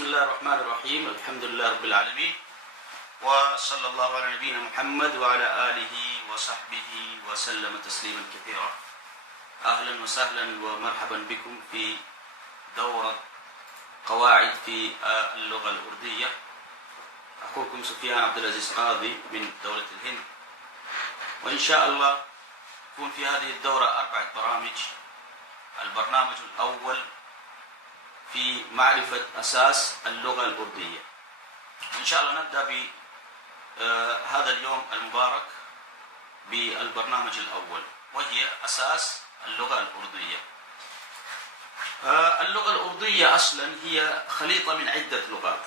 بسم الله الرحمن الرحيم. الحمد لله رب العالمين، وصلى الله على نبينا محمد وعلى آله وصحبه وسلم تسليما كثيرا. أهلا وسهلا ومرحبا بكم في دورة قواعد في اللغة الأردية. أخوكم سفيان عبد العزيز قاضي من دولة الهند، وإن شاء الله يكون في هذه الدورة 4 برامج. البرنامج الأول في معرفة أساس اللغة الأردية، إن شاء الله نبدأ بهذا اليوم المبارك بالبرنامج الأول، وهي أساس اللغة الأردية. اللغة الأردية أصلا هي خليطة من عدة لغات،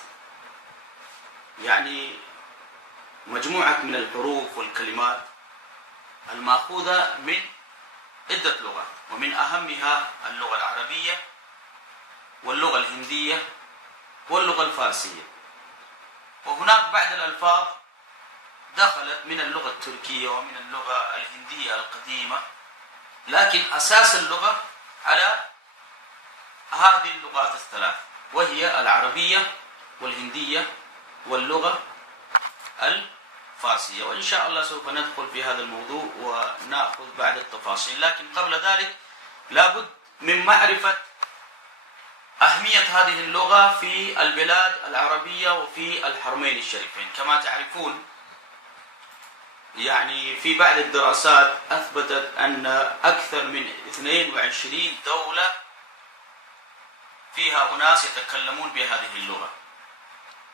يعني مجموعة من الحروف والكلمات المأخوذة من عدة لغات، ومن أهمها اللغة العربية واللغة الهندية واللغة الفارسية. وهناك بعض الألفاظ دخلت من اللغة التركية ومن اللغة الهندية القديمة، لكن أساس اللغة على هذه اللغات الثلاث، وهي العربية والهندية واللغة الفارسية. وإن شاء الله سوف ندخل في هذا الموضوع ونأخذ بعض التفاصيل، لكن قبل ذلك لابد من معرفة أهمية هذه اللغة في البلاد العربية وفي الحرمين الشريفين. كما تعرفون، يعني في بعض الدراسات أثبتت أن أكثر من 22 دولة فيها أناس يتكلمون بهذه اللغة،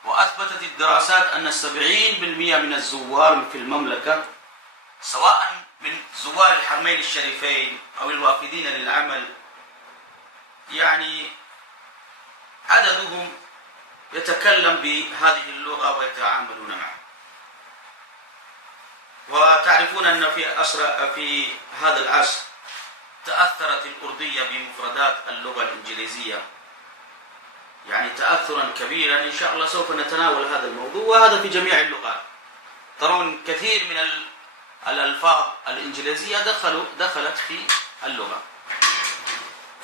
وأثبتت الدراسات أن 70% من الزوار في المملكة، سواء من زوار الحرمين الشريفين أو الوافدين للعمل، يعني عددهم يتكلم بهذه اللغة ويتعاملون معها. وتعرفون أن في هذا العصر تأثرت الأردية بمفردات اللغة الإنجليزية، يعني تأثرا كبيرا. إن شاء الله سوف نتناول هذا الموضوع، وهذا في جميع اللغات. ترون كثير من الألفاظ الإنجليزية دخلت في اللغة.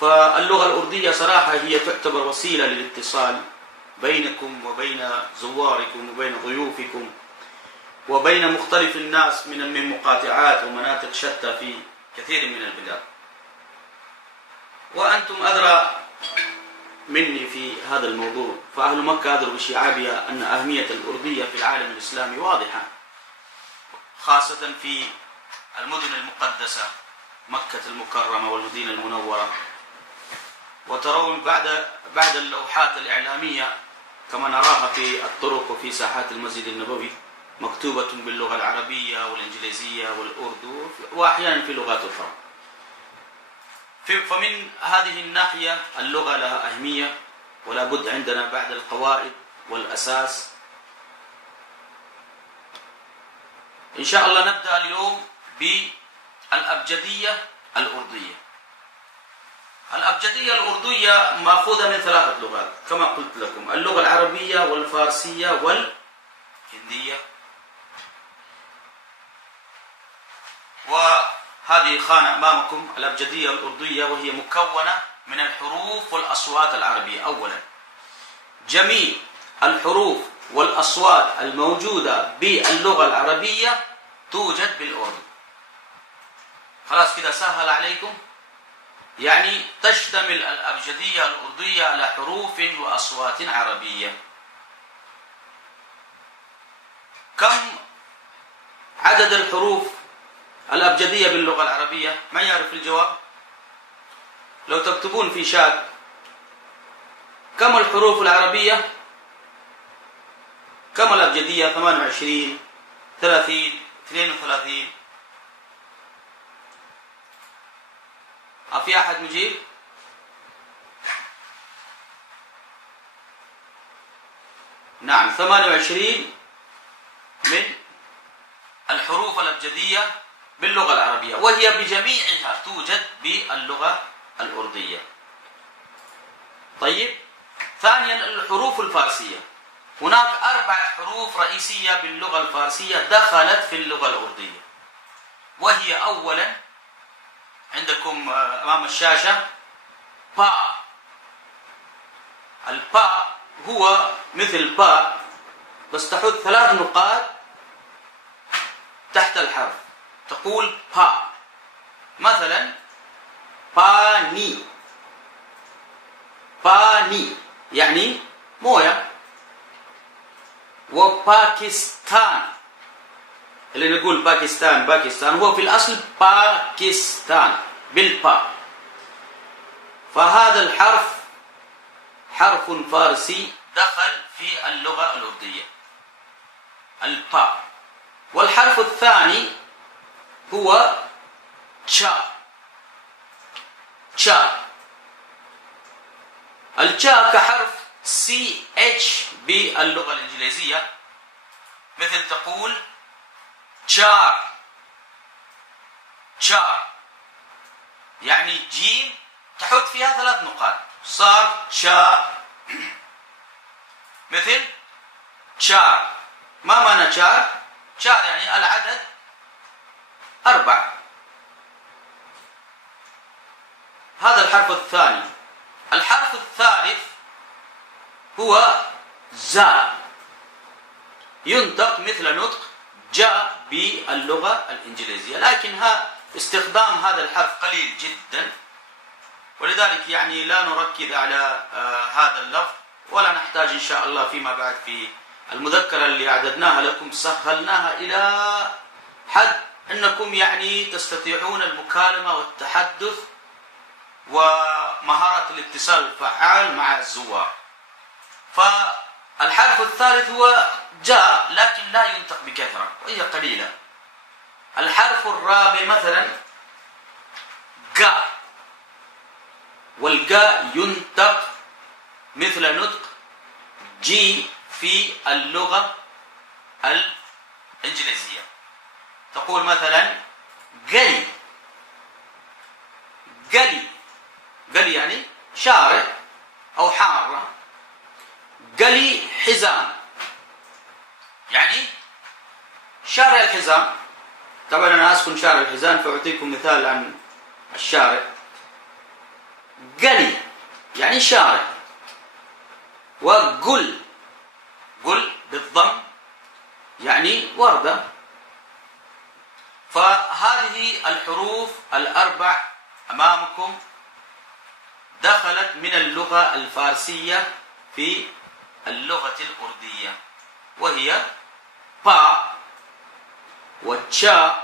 فاللغة الأردية صراحة هي تعتبر وسيلة للاتصال بينكم وبين زواركم وبين ضيوفكم وبين مختلف الناس من مقاطعات ومناطق شتى في كثير من البلاد. وأنتم أدرى مني في هذا الموضوع، فأهل مكة أدروا بشعابها أن أهمية الأردية في العالم الإسلامي واضحة، خاصة في المدن المقدسة مكة المكرمة والمدينة المنورة. وترون بعد اللوحات الإعلامية كما نراها في الطرق وفي ساحات المسجد النبوي مكتوبة باللغة العربية والإنجليزية والأردو وأحيانا في لغات أخرى. فمن هذه الناحية اللغة لها أهمية، ولا بد عندنا بعد القواعد والأساس. إن شاء الله نبدأ اليوم بالأبجدية الأردية. الأبجدية الأردية مأخوذة من 3 لغات كما قلت لكم: اللغة العربية والفارسية والهندية. وهذه خانة أمامكم الأبجدية الأردية، وهي مكونة من الحروف والأصوات العربية. أولا، جميع الحروف والأصوات الموجودة باللغة العربية توجد بالأردو. خلاص كده سهل عليكم، يعني تشتمل الأبجدية الأردية على حروف وأصوات عربية. كم عدد الحروف الأبجدية باللغة العربية؟ ما يعرف الجواب؟ لو تكتبون في شات كم الحروف العربية، كم الأبجدية؟ 28 30 32؟ في أحد مجيب؟ نعم، 28 من الحروف الأبجدية باللغة العربية، وهي بجميعها توجد باللغة الأردية. طيب، ثانيا الحروف الفارسية. هناك 4 حروف رئيسية باللغة الفارسية دخلت في اللغة الأردية، وهي أولا عندكم أمام الشاشة باء. الباء هو مثل باء، بس تحط 3 نقاط تحت الحرف، تقول با. مثلا باني، باني يعني مويه. وباكستان، اللي نقول باكستان باكستان هو في الأصل باكستان بالباء. فهذا الحرف حرف فارسي دخل في اللغة الأردية، الباء. والحرف الثاني هو تشا. تشا، التشا كحرف CH باللغة الإنجليزية، مثل تقول شار. شار يعني جيم تحط فيها 3 نقاط، صار شا. مثل شار. ما معنى شار؟ شار يعني العدد 4. هذا الحرف الثاني. الحرف الثالث هو زا، ينطق مثل نطق جاء باللغة الإنجليزية، لكن استخدام هذا الحرف قليل جدا، ولذلك يعني لا نركز على هذا اللفظ، ولا نحتاج إن شاء الله فيما بعد في المذكرة اللي أعددناها لكم سهلناها إلى حد أنكم يعني تستطيعون المكالمة والتحدث ومهارة الاتصال الفعال مع الزوار. فالحرف الثالث هو جاء، لكن لا ينطق بكثرة وهي قليلة. الحرف الرابع مثلا جاء، والجاء ينطق مثل نطق جي في اللغة الإنجليزية. تقول مثلا قلي. قلي، قلي يعني شارع أو حارة. قلي حزام يعني شارع الحزام. طبعا أنا أسكن شارع الحزام، فأعطيكم مثال عن الشارع. قلي يعني شارع. وقل، قل بالضم يعني وردة. فهذه الحروف الأربع أمامكم دخلت من اللغة الفارسية في اللغة الأردية، وهي با وتشا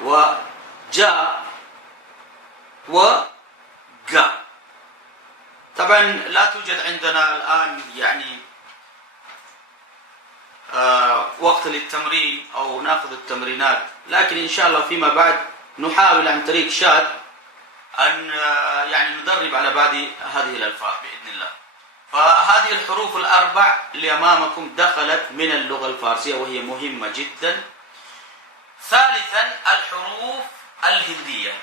وجا وقا. طبعا لا توجد عندنا الآن يعني وقت للتمرين أو ناخذ التمرينات، لكن إن شاء الله فيما بعد نحاول عن طريق شات أن يعني ندرب على بعض هذه الألفاظ بإذن الله. فهذه الحروف الأربع اللي أمامكم دخلت من اللغة الفارسية، وهي مهمة جدا. ثالثا الحروف الهندية.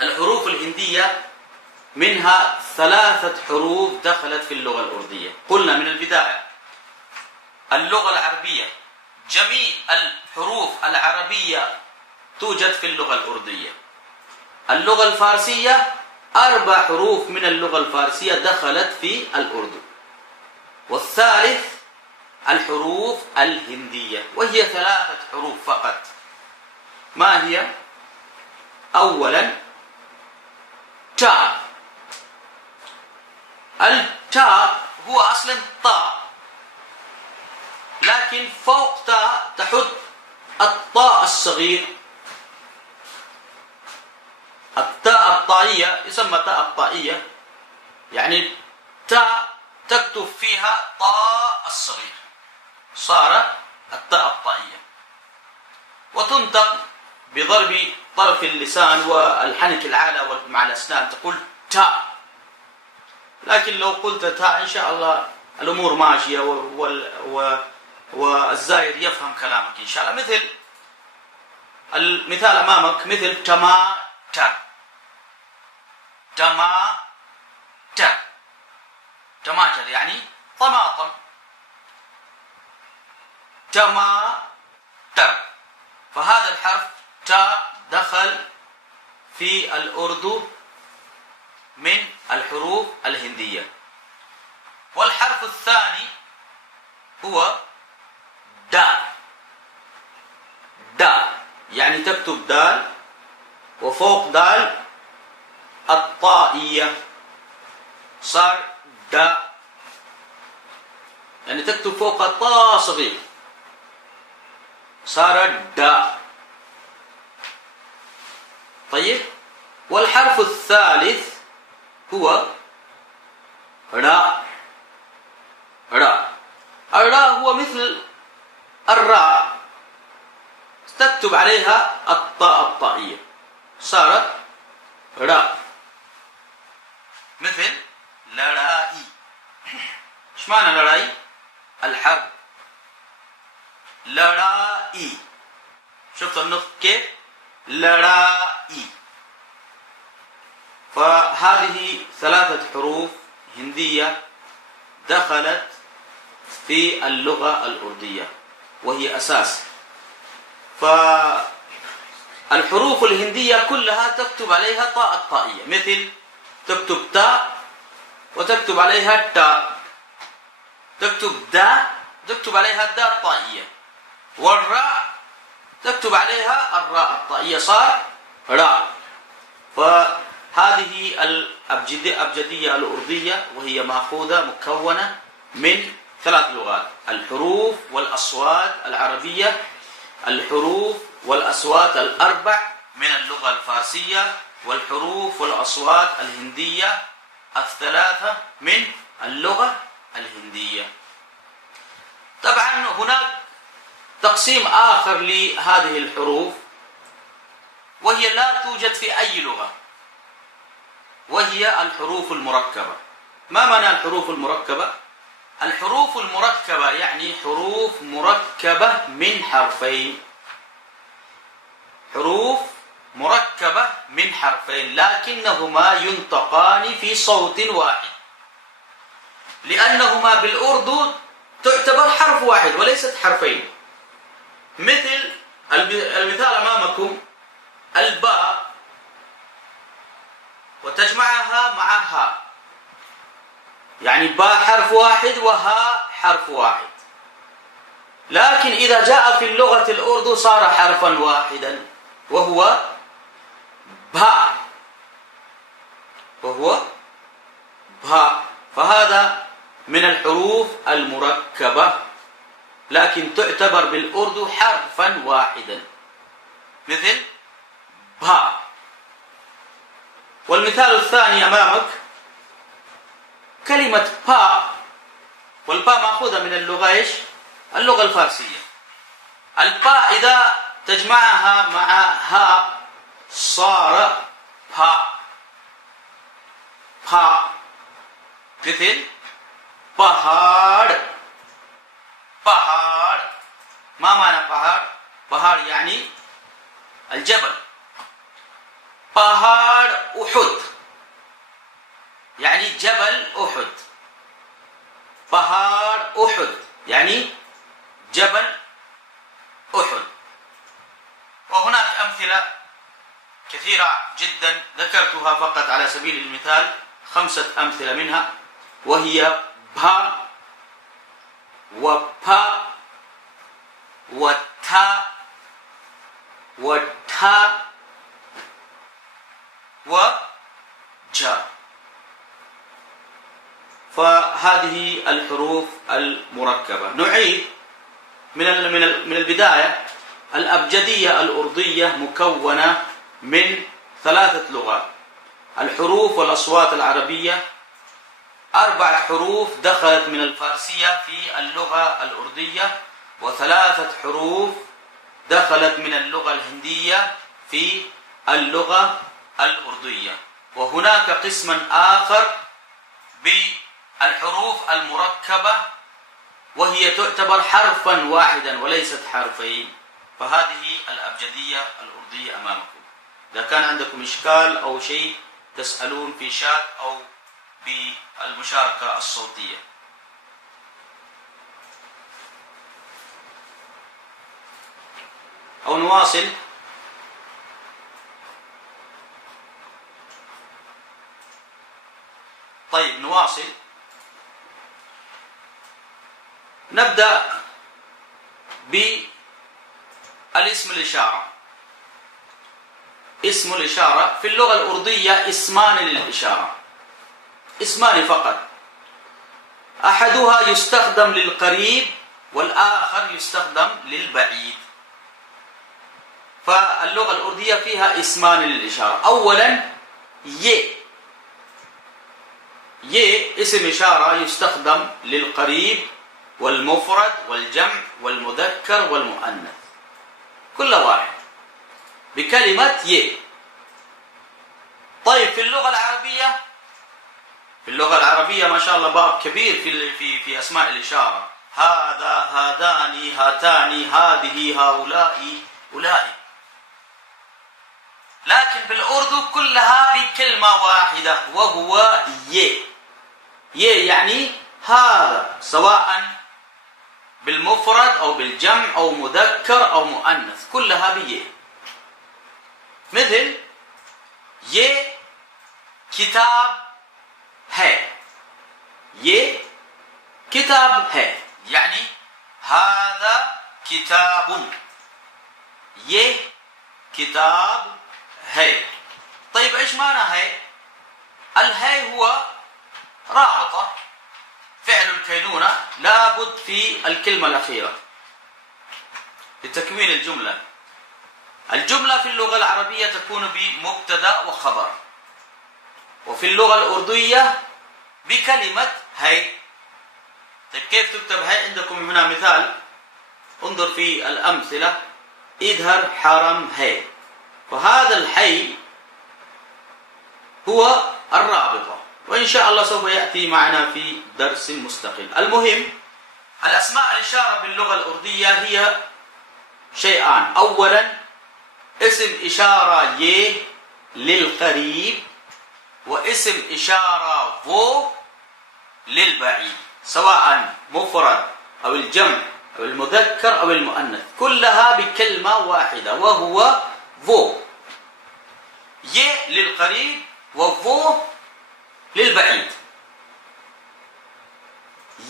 الحروف الهندية منها 3 حروف دخلت في اللغة الأردية. قلنا من البداية اللغة العربية، جميع الحروف العربية توجد في اللغة الأردية. اللغة الفارسية 4 حروف من اللغة الفارسية دخلت في الأردن. والثالث الحروف الهندية، وهي 3 حروف فقط. ما هي؟ أولا تاء. التاء هو أصلا طاء، لكن فوق تاء تحط الطاء الصغير، التاء الطائية، يسمى تاء الطائية، يعني تاء تكتب فيها طاء الصغير، صار التاء الطائية. وتنطق بضرب طرف اللسان والحنك العالي مع الأسنان، تقول تاء. لكن لو قلت تاء إن شاء الله الأمور ماشية والزائر يفهم كلامك إن شاء الله. مثل المثال أمامك، مثل تماتر. تماتر، تماتر يعني طماطم. تماتر. فهذا الحرف تاء دخل في الأردو من الحروف الهندية. والحرف الثاني هو داء. داء يعني تكتب دال وفوق دال الطائية، صار داء، يعني تكتب فوق الطاء صغير صار داء. طيب، والحرف الثالث هو راء. راء، الراء هو مثل الراء، تكتب عليها الطاء الطائية صارت راء، مثل لرائي. ايش معنى لرائي؟ الحرب. لرائي، شفت النطق كيف؟ لرائي. فهذه ثلاثة حروف هندية دخلت في اللغة الأردية وهي أساس. فالحروف الهندية كلها تكتب عليها طاء الطائية، مثل تكتب تاء وتكتب عليها تاء، تكتب داء تكتب عليها الداء الطائية، والراء تكتب عليها الراء الطائية صار راء. فهذه الأبجدية الأردية وهي مأخوذة مكونة من ثلاث لغات: الحروف والأصوات العربية، الحروف والأصوات الأربع من اللغة الفارسية، والحروف والأصوات الهندية الثلاثة من اللغة الهندية. طبعا هناك تقسيم آخر لهذه الحروف وهي لا توجد في أي لغة، وهي الحروف المركبة. ما معنى الحروف المركبة؟ الحروف المركبة يعني حروف مركبة من حرفين، حروف مركبة من حرفين لكنهما ينطقان في صوت واحد، لأنهما بالأردو تعتبر حرف واحد وليست حرفين. مثل المثال أمامكم الباء، وتجمعها مع هاء، يعني باء حرف واحد وهاء حرف واحد، لكن إذا جاء في اللغة الأردو صار حرفا واحدا وهو باء، وهو باء. فهذا من الحروف المركبة لكن تعتبر بالأردو حرفا واحدا، مثل باء. والمثال الثاني أمامك كلمة باء، والباء مأخوذة من اللغة إيش؟ اللغة الفارسية. الباء إذا تجمعها مع هاء صار باء. باء مثل पहाड़. पहाड़ ما معنى पहाड़؟ पहाड़ يعني الجبل. पहाड़ أحد يعني جبل أحد. पहाड़ أحد يعني جبل أحد. وهناك أمثلة كثيرة جدا ذكرتها فقط على سبيل المثال 5 أمثلة منها، وهي با وبا وتا وتا وجا. فهذه الحروف المركبة. نعيد من البداية. الأبجدية الأردية مكونة من 3 لغات: الحروف والأصوات العربية، 4 حروف دخلت من الفارسية في اللغة الأردية، و3 حروف دخلت من اللغة الهندية في اللغة الأردية. وهناك قسم آخر بالحروف المركبة وهي تعتبر حرفا واحدا وليست حرفين. فهذه الأبجدية الأردية أمامكم. إذا كان عندكم إشكال أو شيء تسألون في شات أو بالمشاركة الصوتية. أو نواصل. طيب نواصل. نبدأ بالاسم الإشارة. اسم الإشارة في اللغة الأردية اسمان للإشارة، اسمان فقط، أحدها يستخدم للقريب والآخر يستخدم للبعيد. فاللغة الأردية فيها اسمان للإشارة. أولا ي اسم إشارة يستخدم للقريب والمفرد والجمع والمذكر والمؤنث، كل واحد بكلمة ي. طيب في اللغة العربية ما شاء الله باب كبير في أسماء الإشارة، هذا، هذان، هاتان، هذه، هؤلاء، أولئك. لكن بالأردو كلها بكلمة واحدة وهو ي. يعني هذا، سواء بالمفرد أو بالجمع أو مذكر أو مؤنث، كلها بي. مثل ي كتاب है، ये किताब है يعني هذا كتاب، ये كتاب है. طيب ايش معنى है؟ الهي هو رابطة، فعل الكينونة لابد في الكلمة الأخيرة لتكوين الجملة. الجملة في اللغة العربية تكون بمبتدأ وخبر، وفي اللغة الأردية بكلمة هي. طيب كيف تكتب هي؟ عندكم هنا مثال، انظر في الأمثلة، إظهر حرم هي. فهذا الحي هو الرابطة، وإن شاء الله سوف يأتي معنا في درس مستقل. المهم الأسماء الإشارة باللغة الأردية هي شيئان. أولا اسم إشارة ي للقريب، واسم إشارة فو للبعيد، سواء مفرد أو الجمع أو المذكر أو المؤنث، كلها بكلمة واحدة وهو فو. ي للقريب وفو للبعيد.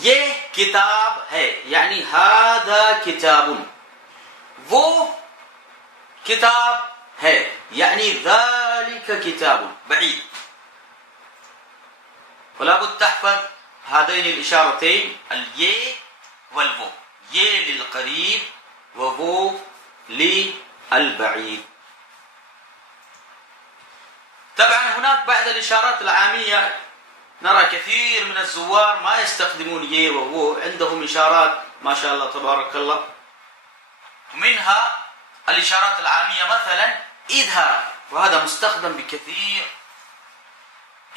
ي كتاب है يعني هذا كتاب، वो كتاب है يعني ذلك كتاب بعيد. ولا بد تحفظ هذين الإشارتين، الي والفو، ي للقريب وفو للبعيد. طبعا هناك بعض الإشارات العامية نرى كثير من الزوار ما يستخدمون ي وفو، عندهم إشارات ما شاء الله تبارك الله. منها الإشارات العامية مثلا إظهر، وهذا مستخدم بكثير.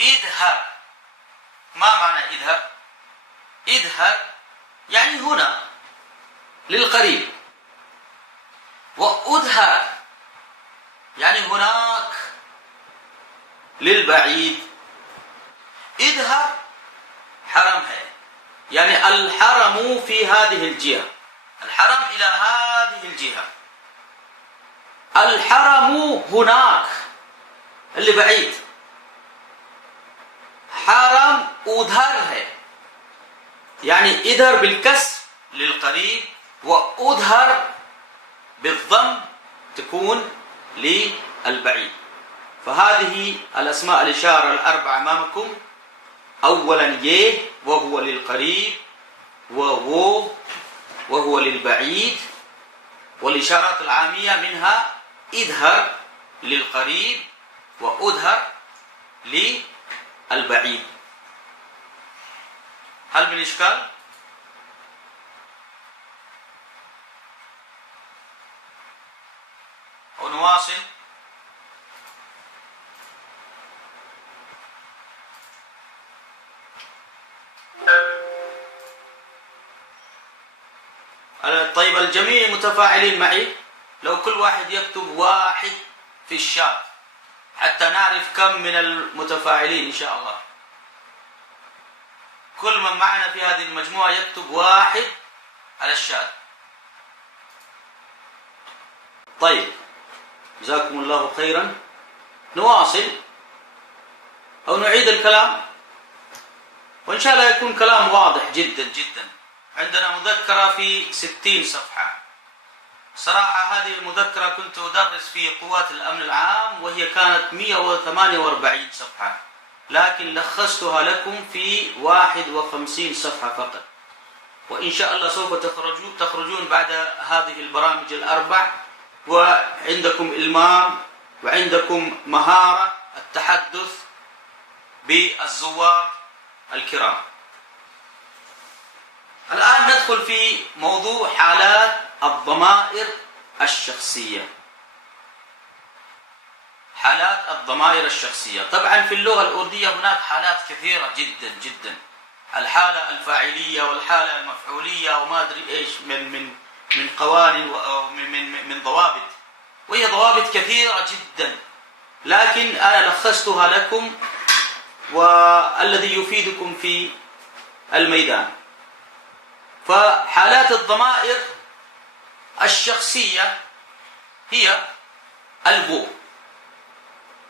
إظهر، ما معنى إظهر؟ إظهر يعني هنا للقريب، وأظهر يعني هناك للبعيد. إظهر حرم है يعني الحرم في هذه الجهة، الحرم إلى هذه الجهة، الحرم هناك اللي بعيد. حرم أظهر है يعني إظهر بالكسر للقريب، وأظهر بالضم تكون للبعيد. فهذه الأسماء الإشارة الأربعة أمامكم. أولا ي وهو للقريب، وو وهو للبعيد. والإشارات العامية منها إظهر للقريب وأظهر للبعيد. هل من إشكال؟ ونواصل. طيب الجميع متفاعلين معي؟ لو كل واحد يكتب واحد في الشات حتى نعرف كم من المتفاعلين إن شاء الله. كل من معنا في هذه المجموعة يكتب واحد على الشات. طيب جزاكم الله خيرا. نواصل أو نعيد الكلام، وإن شاء الله يكون كلام واضح جدا جدا. عندنا مذكرة في 60 صفحة. صراحة هذه المذكرة كنت أدرس في قوات الأمن العام وهي كانت 148 صفحة، لكن لخصتها لكم في 51 صفحة فقط. وإن شاء الله سوف تخرجون بعد هذه البرامج الأربع وعندكم إلمام وعندكم مهارة التحدث بالزوار الكرام. الآن ندخل في موضوع حالات الضمائر الشخصية. حالات الضمائر الشخصية. طبعا في اللغة الأردية هناك حالات كثيرة جدا جدا، الحالة الفاعلية والحالة المفعولية وما أدري إيش من قوانين من ضوابط، وهي ضوابط كثيرة جدا، لكن أنا لخصتها لكم والذي يفيدكم في الميدان. فحالات الضمائر الشخصية هي الفو،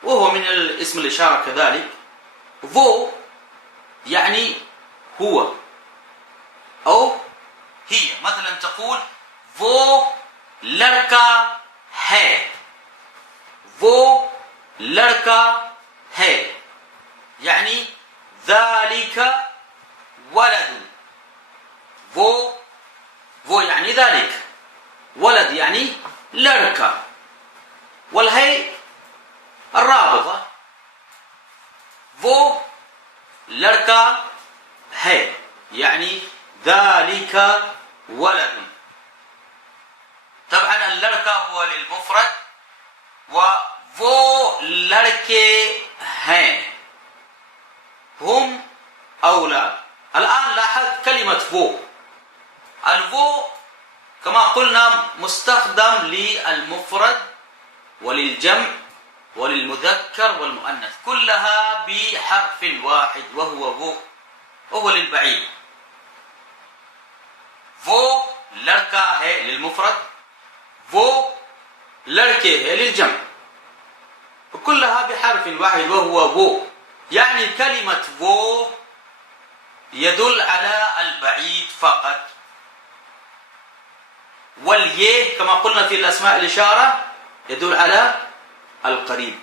وهو من اسم الإشارة كذلك. فو يعني هو أو هي. مثلا تقول वो लड़का है, वो लड़का है يعني ذلك ولد. वो يعني ذلك, ولد يعني لड़का, والهي الرابطة. वो लड़का है يعني ذلك ولد. طبعا اللड़का هو للمفرد वो लड़के हैं هم أولاد. الآن لاحظ كلمة فو. الفو كما قلنا مستخدم للمفرد وللجمع وللمذكر والمؤنث، كلها بحرف واحد وهو فو، وهو للبعيد. वो लड़का है للمفرد, वो लड़के है للجمع, وكلها بحرف واحد وهو वो. يعني كلمة वो يدل على البعيد فقط, واليه كما قلنا في الأسماء الإشارة يدل على القريب.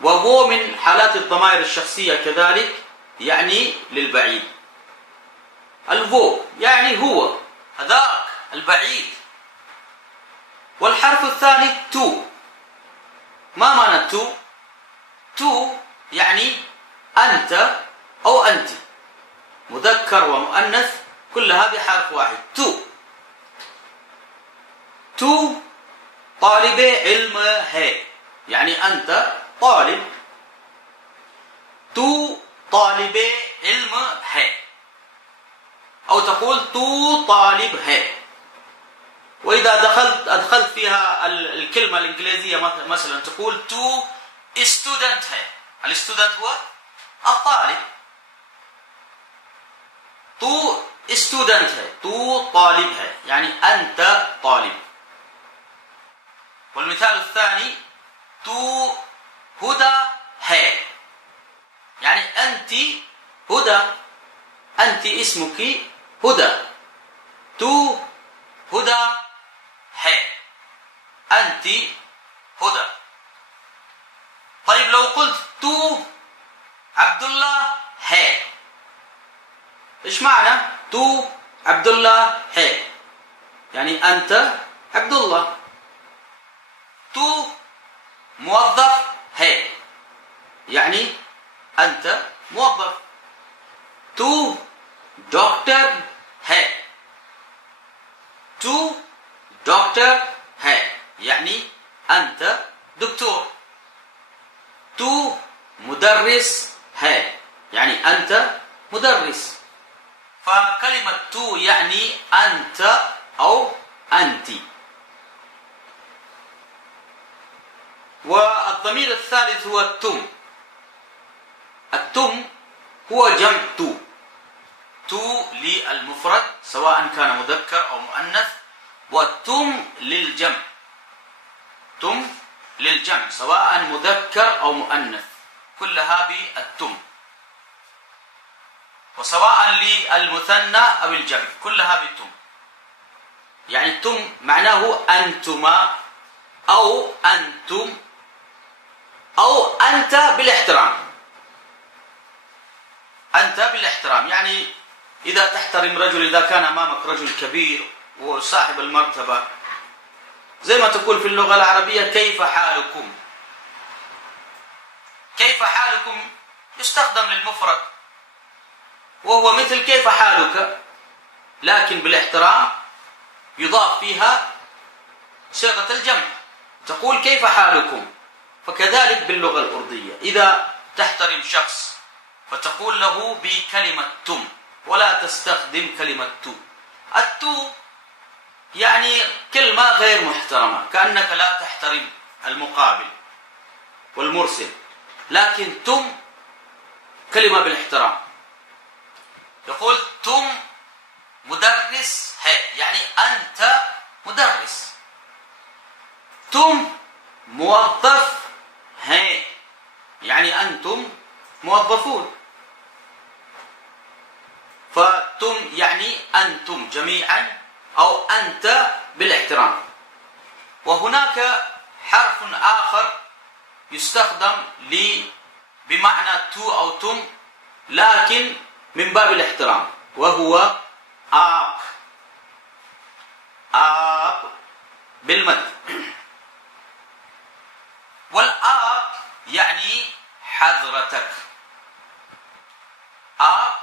وهو من حالات الضمائر الشخصية كذلك يعني للبعيد. الفو يعني هو هذاك البعيد. والحرف الثاني تو. ما معنى تو؟ تو يعني أنت أو أنت, مذكر ومؤنث كلها بحرف واحد. تو طالب علم है يعني أنت طالب. تو طالب علم है, أو تقول تو طالب है. وإذا أدخلت فيها الكلمة الإنجليزية مثلا تقول تو student है. الستودنت هو الطالب. تو student है, تو طالب है يعني أنت طالب. والمثال الثاني تو هدى है يعني أنت هدى, أنت اسمك هدى. تو هدى है أنت هدى. طيب لو قلت تو عبد الله है, إيش معنى تو عبد الله है؟ يعني أنت عبد الله. تو موظف है يعني أنت موظف. تو डॉक्टर है, تو डॉक्टर है يعني أنت دكتور. تو مدرس है يعني أنت مدرس. فكلمة تو يعني أنت أو أنت. والضمير الثالث هو التم. التم هو جمع تو. تو للمفرد سواء كان مذكر أو مؤنث, والتم للجمع. تم للجمع سواء مذكر أو مؤنث, كلها بالتم. وسواء للمثنى أو الجمع كلها بالتم. يعني التم معناه أنتما أو أنتم أو أنت بالاحترام. أنت بالاحترام يعني إذا تحترم رجل، إذا كان أمامك رجل كبير وصاحب المرتبة، زي ما تقول في اللغة العربية كيف حالكم. كيف حالكم يستخدم للمفرد وهو مثل كيف حالك، لكن بالاحترام يضاف فيها صيغة الجمع، تقول كيف حالكم. فكذلك باللغة الأردية إذا تحترم شخص فتقول له بكلمة تم، ولا تستخدم كلمة تو. التو يعني كلمة غير محترمة، كأنك لا تحترم المقابل والمرسل. لكن تم كلمة بالاحترام. يقول تم مدرس هي، يعني أنت مدرس. تم موظف هي، يعني أنتم موظفون. فتم يعني أنتم جميعا أو أنت بالاحترام. وهناك حرف آخر يستخدم بمعنى تو أو تم لكن من باب الاحترام، وهو آب. آب بالمد. والآب يعني حضرتك. آب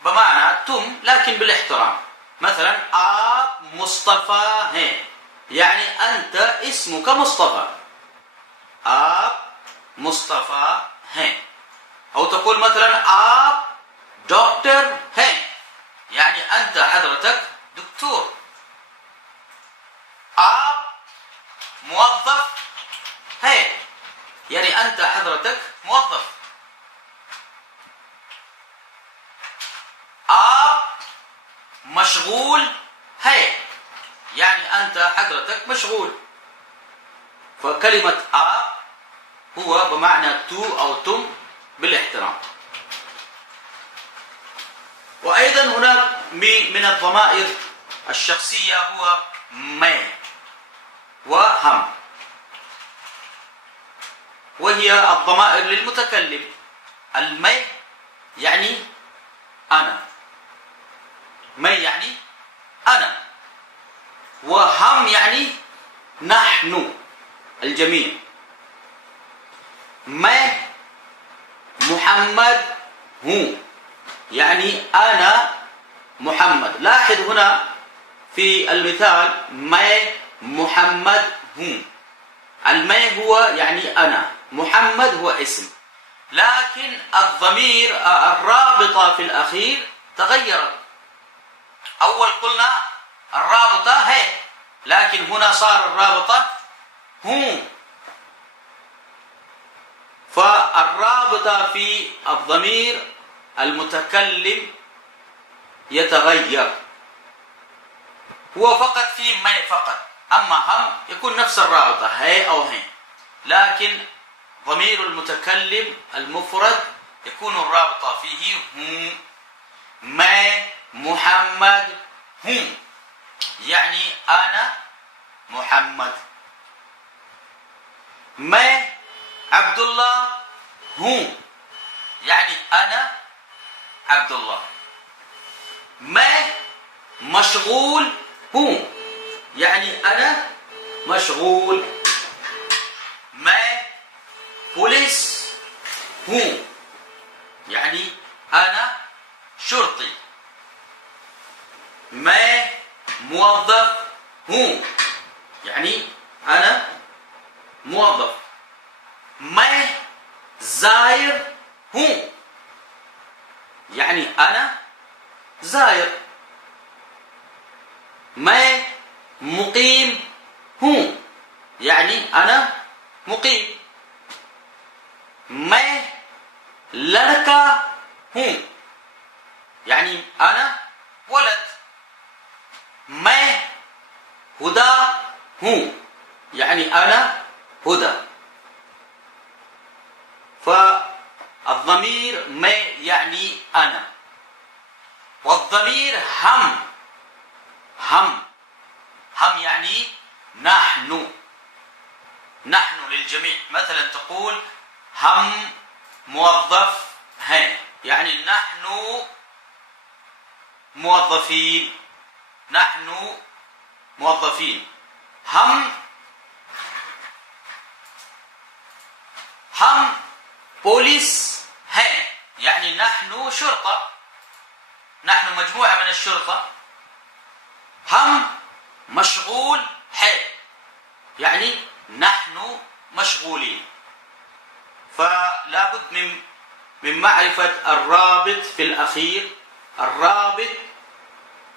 بمعنى تم لكن بالاحترام. مثلا آب مصطفى هي، يعني أنت اسمك مصطفى. آب مصطفى هي. أو تقول مثلا آب دكتور هي، يعني أنت حضرتك دكتور. آب موظف هي، يعني أنت حضرتك موظف. آب مشغول هي، يعني أنت حضرتك مشغول. فكلمة آب هو بمعنى تو أو تم بالاحترام. وأيضا هناك من الضمائر الشخصية هو ما وهم، وهي الضمائر للمتكلم. المي يعني أنا، مي يعني أنا. وهم يعني نحن الجميع. ما محمد هو، يعني أنا محمد. لاحظ هنا في المثال ما محمد هو. الماء هو يعني أنا، محمد هو اسم، لكن الضمير الرابطة في الأخير تغيرت. أول قلنا الرابطة هي، لكن هنا صار الرابطة هو. فالرابطة في الضمير المتكلم يتغير، هو فقط في ما فقط. أما هم يكون نفس الرابطة هي أو هي، لكن ضمير المتكلم المفرد يكون الرابطة فيه هو. ما محمد هو، يعني أنا محمد. ما عبد الله هو، يعني أنا عبد الله. ما مشغول هو، يعني أنا مشغول. ما بوليس هو، يعني أنا شرطي. ما موظف هو، يعني أنا موظف. ما زائر هو، يعني أنا زائر. ما مقيم هو، يعني أنا مقيم. ما لड़का हूँ, यानी أنا ولد. मैं हुदा हूँ, यानी أنا هدى. فالضمير ما يعني أنا. والضمير هم. هم يعني نحن للجميع. مثلا تقول هم موظف هين، يعني نحن موظفين. هم بوليس هين، يعني نحن شرطة، نحن مجموعة من الشرطة. هم مشغول هين، يعني نحن مشغولين. فلا بد من معرفة الرابط في الأخير. الرابط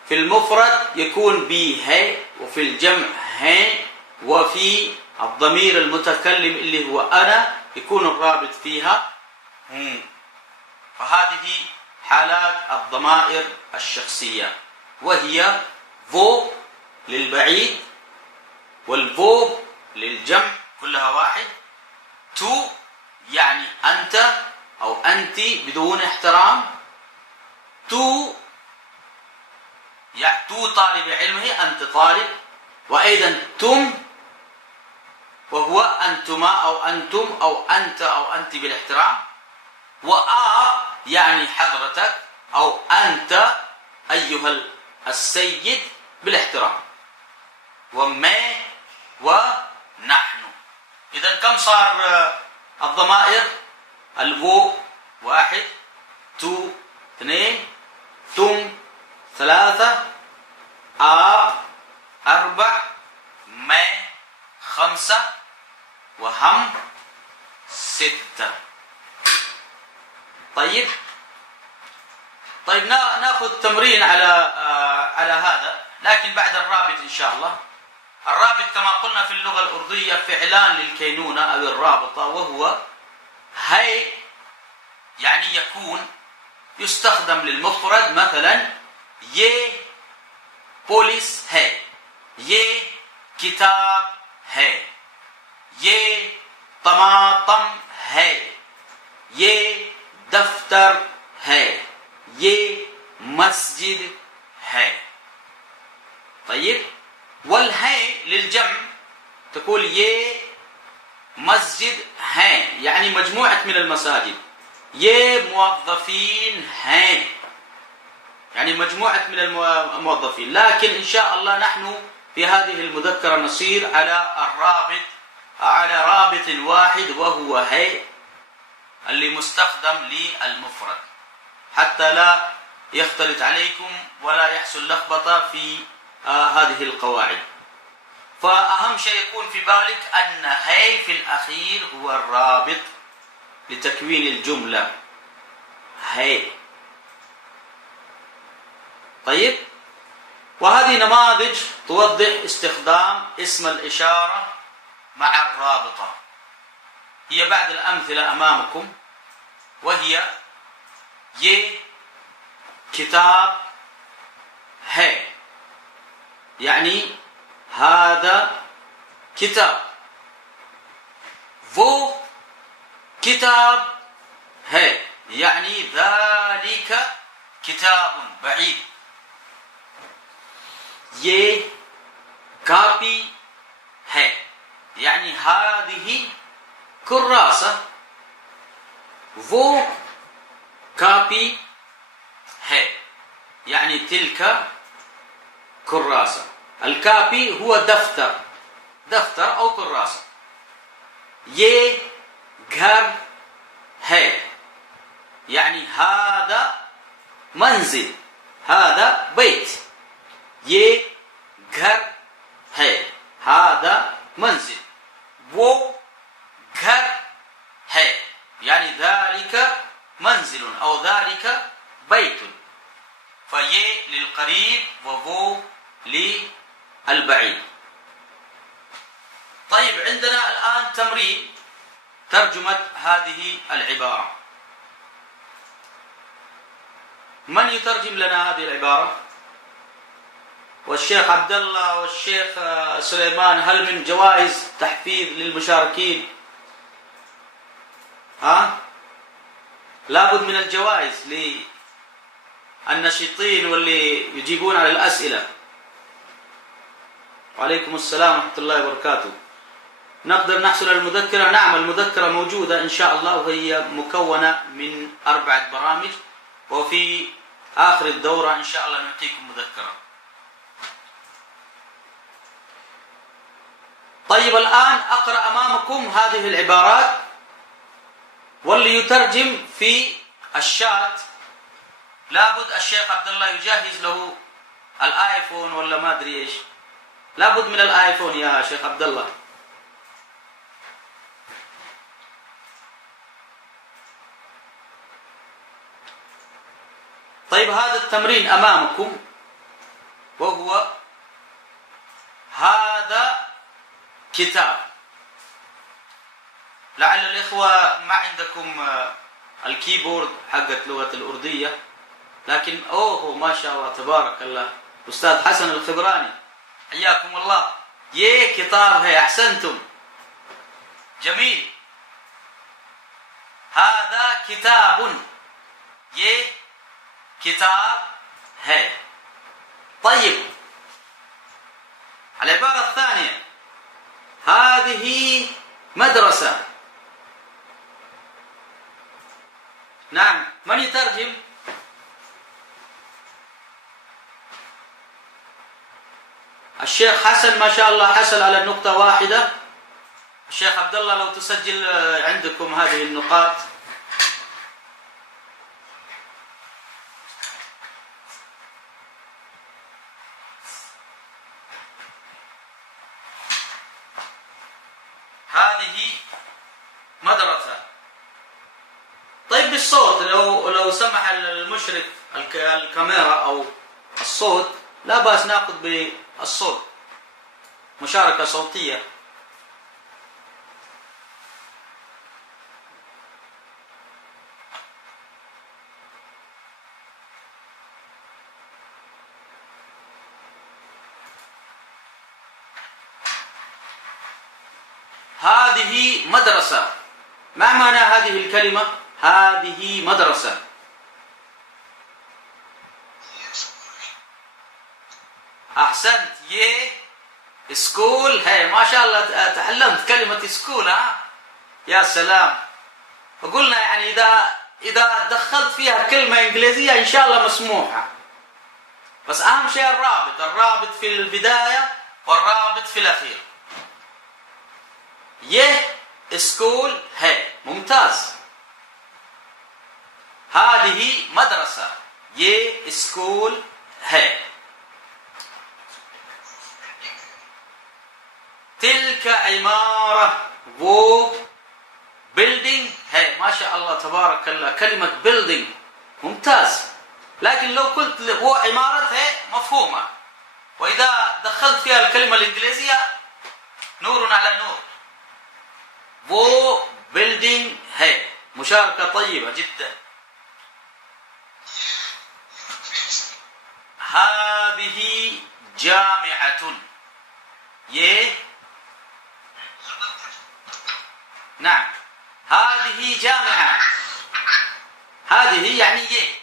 في المفرد يكون به هي، وفي الجمع هي، وفي الضمير المتكلم اللي هو أنا يكون الرابط فيها هم. فهذه حالات الضمائر الشخصية، وهي فو للبعيد، والفو للجمع كلها واحد. تو يعني أنت أو أنت بدون احترام. تو طالب علمه، أنت طالب. وأيضا تم، وهو أنتما أو أنتم أو أنت أو أنت بالاحترام. يعني حضرتك أو أنت أيها السيد بالاحترام. وما ونحن. إذا كم صار الضمائر؟ الفو 1، تو 2، تم 3، 4، ما 5، وهم 6. طيب ناخذ تمرين على هذا، لكن بعد الرابط إن شاء الله. الرابط كما قلنا في اللغة الأردية فعلان للكينونة أو الرابطة، وهو هي، يعني يكون يستخدم للمفرد. مثلا ये पुलिस है, ये किताब है, ये टमाटम है, ये दफ्तर है, ये मस्जिद है. طيب والهي للجمع تقول ये مسجد हैं, يعني مجموعة من المساجد. ये موظفين हैं, يعني مجموعة من الموظفين. لكن إن شاء الله نحن في هذه المذكرة نصير على رابط واحد، وهو هي اللي مستخدم للمفرد، حتى لا يختلط عليكم ولا يحصل لخبطة في هذه القواعد. فأهم شيء يكون في بالك أن هي في الأخير هو الرابط لتكوين الجملة هي. طيب، وهذه نماذج توضح استخدام اسم الإشارة مع الرابطة. هي بعض الأمثلة أمامكم، وهي ये كتاب है, يعني هذا كتاب. वो كتاب है, يعني ذلك كتاب بعيد. ये कापी है, يعني هذه كراسة. वो कापी है, يعني تلك كراسة. الكابي هو دفتر أو كراسة. ये घर है, يعني هذا منزل, هذا بيت. ये घर है, هذا منزل. वो घर है, يعني ذلك منزل أو ذلك بيت. فيه للقريب وفو للبعيد. طيب، عندنا الآن تمرين ترجمة هذه العبارة. من يترجم لنا هذه العبارة؟ والشيخ عبد الله والشيخ سليمان، هل من جوائز تحفيز للمشاركين؟ لابد من الجوائز النشيطين واللي يجيبون على الأسئلة. وعليكم السلام ورحمة الله وبركاته. نقدر نحصل على المذكرة؟ نعم، المذكرة موجودة إن شاء الله، وهي مكونة من 4 برامج، وفي آخر الدورة إن شاء الله نعطيكم مذكرة. طيب الآن أقرأ أمامكم هذه العبارات، واللي يترجم في الشات لابد الشيخ عبد الله يجهز له الآيفون ولا ما أدري إيش، لابد من الآيفون يا شيخ عبد الله. طيب هذا التمرين أمامكم، وهو هذا كتاب. لعل الإخوة ما عندكم الكيبورد حقت لغة الأردية، لكن أوه ما شاء الله تبارك الله، أستاذ حسن الخبراني حياكم الله. ये किताब है, أحسنتم, जमील. هذا كتاب, ये किताब है. طيب العبارة الثانية, هذه مدرسة. نعم، من يترجم؟ الشيخ حسن ما شاء الله حصل على نقطة واحدة. الشيخ عبد الله لو تسجل عندكم هذه النقاط. هذه مدرسة. طيب بالصوت، لو سمح المشرف الكاميرا أو الصوت، لا بأس نأخذ بالصوت، مشاركة صوتية. هذه مدرسة. ما معنى هذه الكلمة؟ هذه مدرسة. أحسنت. ये स्कूल है. ما شاء الله تعلمت كلمة سكول. يا سلام. وقلنا يعني إذا دخلت فيها كلمة إنجليزية إن شاء الله مسموحة، بس أهم شيء الرابط في البداية والرابط في الأخير. ये स्कूल है. ممتاز. هذه مدرسة. ये स्कूल है. تلك عمارة. वो बिल्डिंग है. ما شاء الله تبارك الله، كلمة building ممتاز. لكن لو قلت वो عمارة है مفهومة، وإذا دخلت فيها الكلمة الإنجليزية نور على نور. वो बिल्डिंग है. مشاركة طيبة جدا. هذه جامعة. ये نعم، هذه جامعة. هذه يعني ये،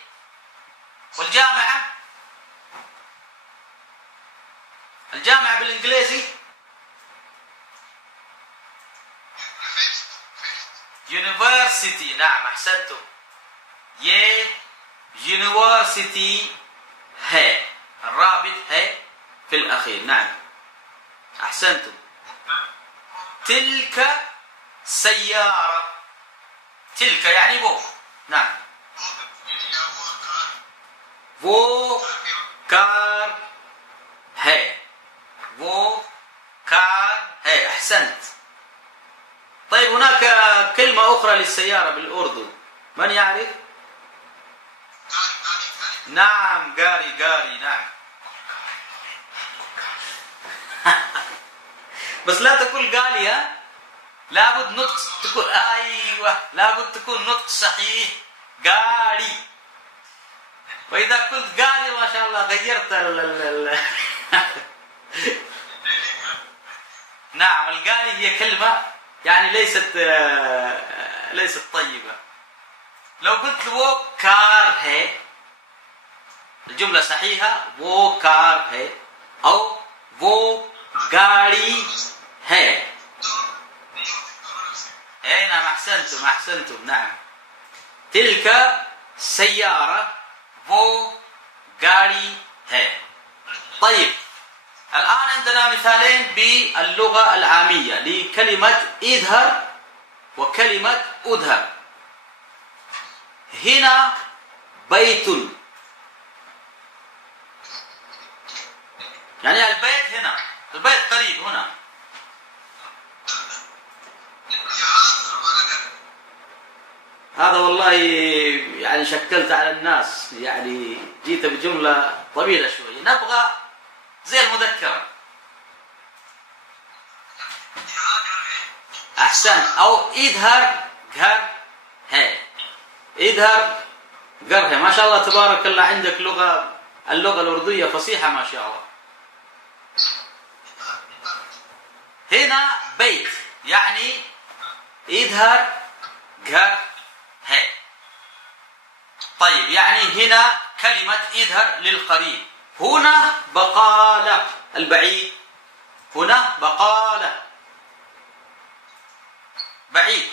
والجامعة الجامعة بالإنجليزي university. نعم أحسنتم. ये university है. الرابط है في الأخير. نعم أحسنتم. تلك سيارة. تلك يعني वो. نعم. वो कार है. वो कार है. أحسنت. طيب هناك كلمة أخرى للسيارة بالأردو، من يعرف؟ نعم قاري. نعم بس لا تقول قالي، لابد نطق تكون أيوة، لابد تكون نطق صحيح. قالي. وإذا قلت قالي ما شاء الله غيرت نعم، القالي هي كلمة يعني ليست طيبة. لو قلت वो कार है الجملة صحيحة वो कार है أو वो गाड़ी है. أي نعم أحسنتم نعم. تلك سيارة वो गाड़ी है. طيب الآن عندنا مثالين باللغة العامية لكلمة اذهب وكلمة اذهب. هنا بيت، يعني البيت هنا، البيت قريب هنا. هذا والله يعني شكلت على الناس، يعني جيت بجملة طويلة شوية، نبغى زي المذكرة. أحسن. أو إظهر غر है. إظهر غر है. ما شاء الله تبارك الله عندك اللغة الأردوية فصيحة ما شاء الله. هنا بيت يعني إظهر غر है. طيب يعني هنا كلمة إظهر للقريب، هنا بقالة البعيد، هنا بقالة بعيد.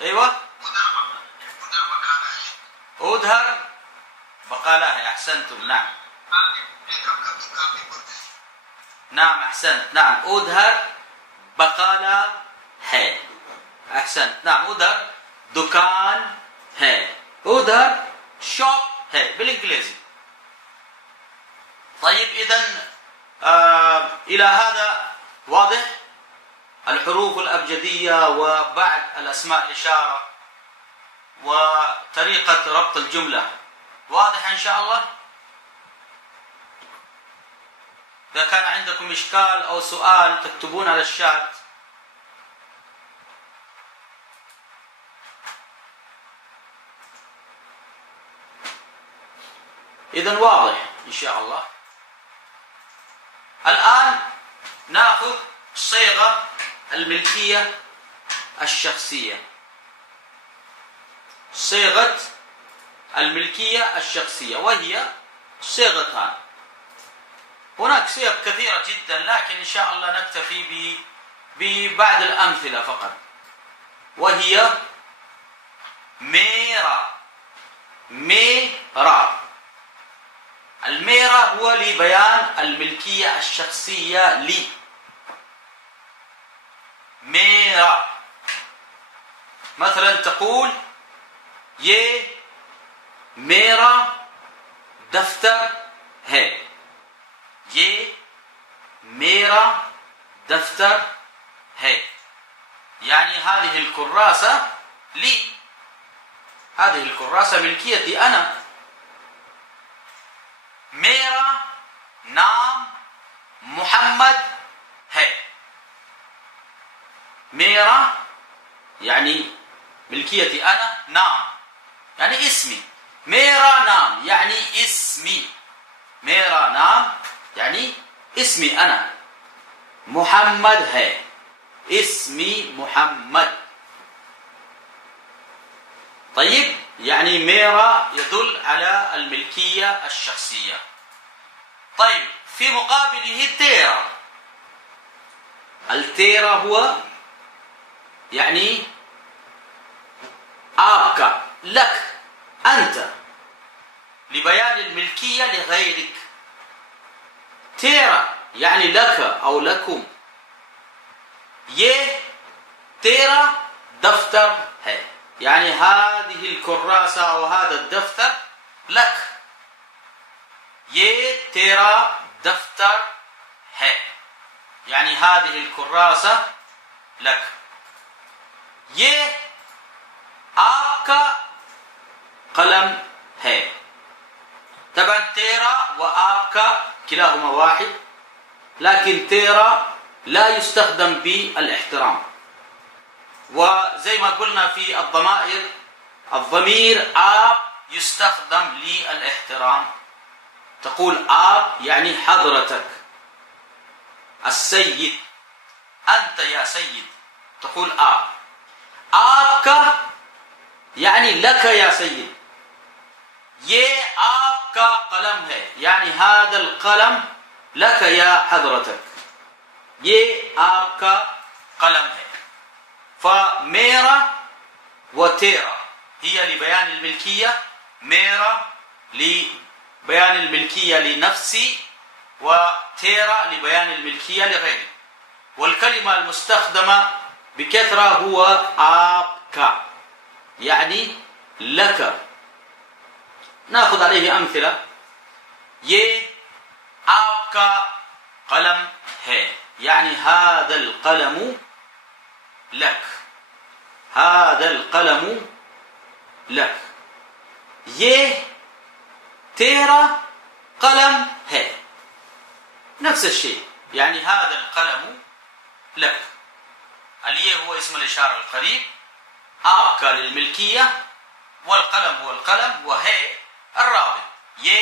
ايوه اظهر بقالة. احسنتم نعم. نعم احسنت نعم. اظهر بقالة है. احسنت نعم. اظهر दुकान है. उधर शॉप है بالانجليزي. طيب اذا الى هذا واضح الحروف الابجديه وبعد الاسماء الاشاره وطريقه ربط الجمله واضح ان شاء الله. اذا كان عندكم اشكال او سؤال تكتبون على الشات. إذن واضح إن شاء الله. الآن نأخذ صيغة الملكية الشخصية. صيغة الملكية الشخصية وهي صيغتان. هناك صيغ كثيرة جدا لكن إن شاء الله نكتفي ببعض الأمثلة فقط. وهي ميرا. ميرا. الميرا هو لبيان الملكية الشخصية لي. ميرا مثلا تقول ये मेरा दफ्तर है. ये मेरा दफ्तर है يعني هذه الكراسة لي. هذه الكراسة ملكيتي أنا. मेरा नाम मोहम्मद है. मेरा يعني ملكيتي أنا. نام يعني اسمي. मेरा नाम يعني اسمي. मेरा नाम يعني اسمي أنا. محمد है اسمي محمد. طيب يعني ميرا يدل على الملكية الشخصية. طيب في مقابله تيرا. التيرا هو يعني आपका لك أنت لبيان الملكية لغيرك. تيرا يعني لك أو لكم. ये तेरा दफ्तर है يعني هذه الكراسة أو هذا الدفتر لك. ये तेरा दफ्तर है يعني هذه الكراسة لك. ये आपका قلم है. طبعا تيرا وآبكا كلاهما واحد لكن تيرا لا يستخدم بالاحترام. وزي ما قلنا في الضمائر الضمير آب يستخدم للاحترام. تقول آب يعني حضرتك. السيد أنت يا سيد تقول آب. آبكا यानी लक या सय्यद, ये आपका कलम है, यानी हादल कलम लक या हज़रतक, ये आपका कलम है। फमेरा व तेरा हिय लिबयान अलमिल्किया, मेरा लिबयान अलमिल्किया लिनफ्सी व तेरा लिबयान अलमिल्किया लिगैरी। والكلمة المستخدمة بكثرة هو आपका يعني لك. ناخذ عليه أمثلة. ये आपका कलम है, यानी هذا القلم لك، هذا القلم لك، ये तेरा कलम है. نفس الشيء، يعني هذا القلم لك. اليه هو اسم الإشارة القريب، आपका للملكية، والقلم هو القلم، وهي الرابط، ये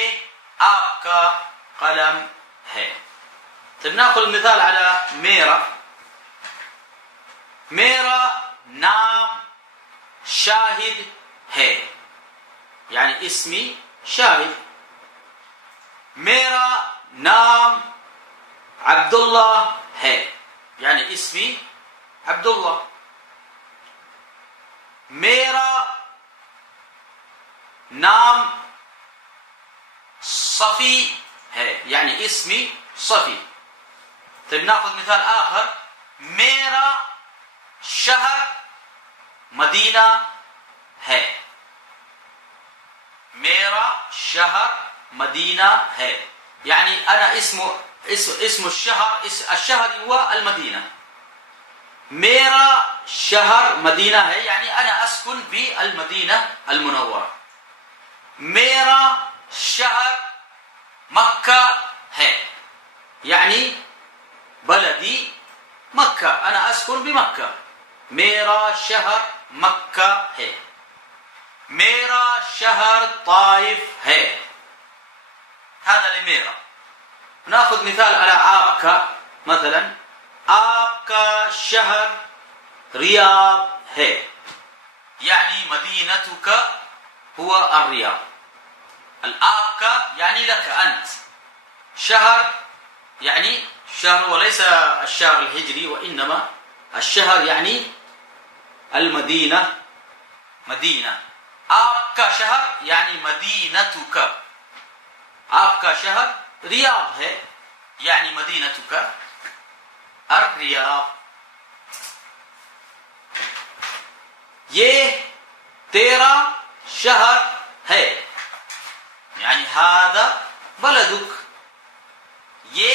आपका قلم है. طيب ناخذ مثال على मेरा. मेरा नाम शाहिद है, यानी इसमी शाहिद. मेरा नाम अब्दुल्लाह है, यानी इसमी अब्दुल्लाह. मेरा नाम صفي है, यानी इसमी صفي. طيب ناخذ مثال آخر. मेरा शहर मदीना है, मेरा शहर मदीना है, يعني أنا اسم الشهر هو المدينة. मेरा शहर मदीना है, यानी أنا أسكن بالمدينة المنورة. मेरा शहर मक्का है, يعني بلدي مكة، أنا أسكن بمكة. मेरा शहर मक्का है. मेरा शहर طائف है. هذا لميرا. ناخذ مثال على आपका. مثلا आपका शहर रियाद है, يعني مدينتك هو الرياض. आपका يعني لك أنت. شهر يعني شهر وليس الشهر الهجري، وإنما الشهر يعني المدينة، مدينة. आपका शहर يعني مدينتك. आपका शहर रियाद है, يعني مدينتك الرياض. ये तेरा शहर है, يعني هذا بلدك. ये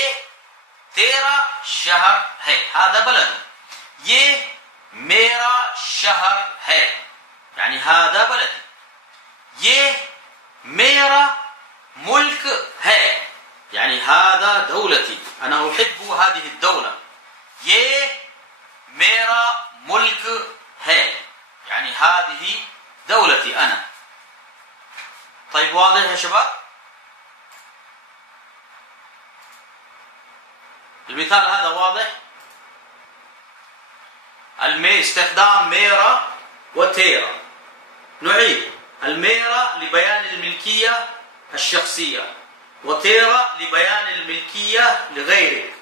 तेरा शहर है, هذا بلدك. ये मेरा शहर है, يعني هذا بلدي. ये मेरा मुल्क है, يعني هذا دولتي، أنا أحب هذه الدولة. ये मेरा मुल्क है، يعني هذه دولتي أنا. طيب واضح يا شباب؟ المثال هذا واضح؟ استخدام ميرا وتيرا. نعيد. الميرا لبيان الملكية الشخصية، وتيرا لبيان الملكية لغيرك.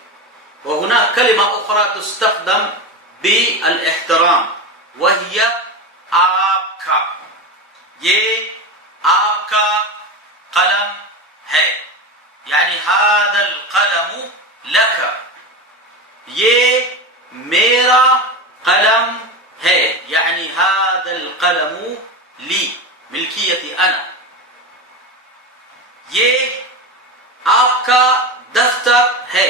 وهناك كلمة أخرى تستخدم بالاحترام وهي आपका. ये आपका कलम है, यानी هذا القلم لك. ये मेरा कलम है, يعني هذا القلم لي، ملكيتي أنا. ये आपका दफ्तर है,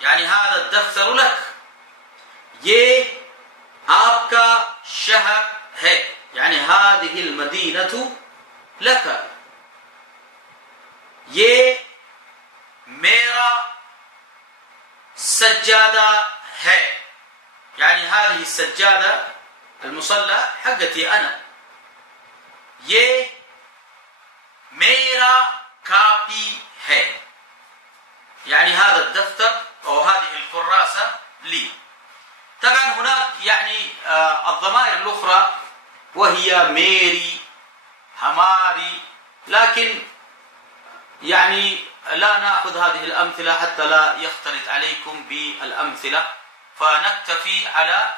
يعني هذا الدفتر لك. ये आपका शहर है, يعني هذه المدينة لك. ये मेरा सज्जादा है، يعني هذه السجادة المصلى حقتي أنا. ये मेरा كابي है، يعني هذا الدفتر أو هذه الكراسة لي. طبعا هناك يعني الضمائر الأخرى وهي ميري، هماري، لكن يعني لا نأخذ هذه الأمثلة حتى لا يختلط عليكم بالأمثلة، فنكتفي على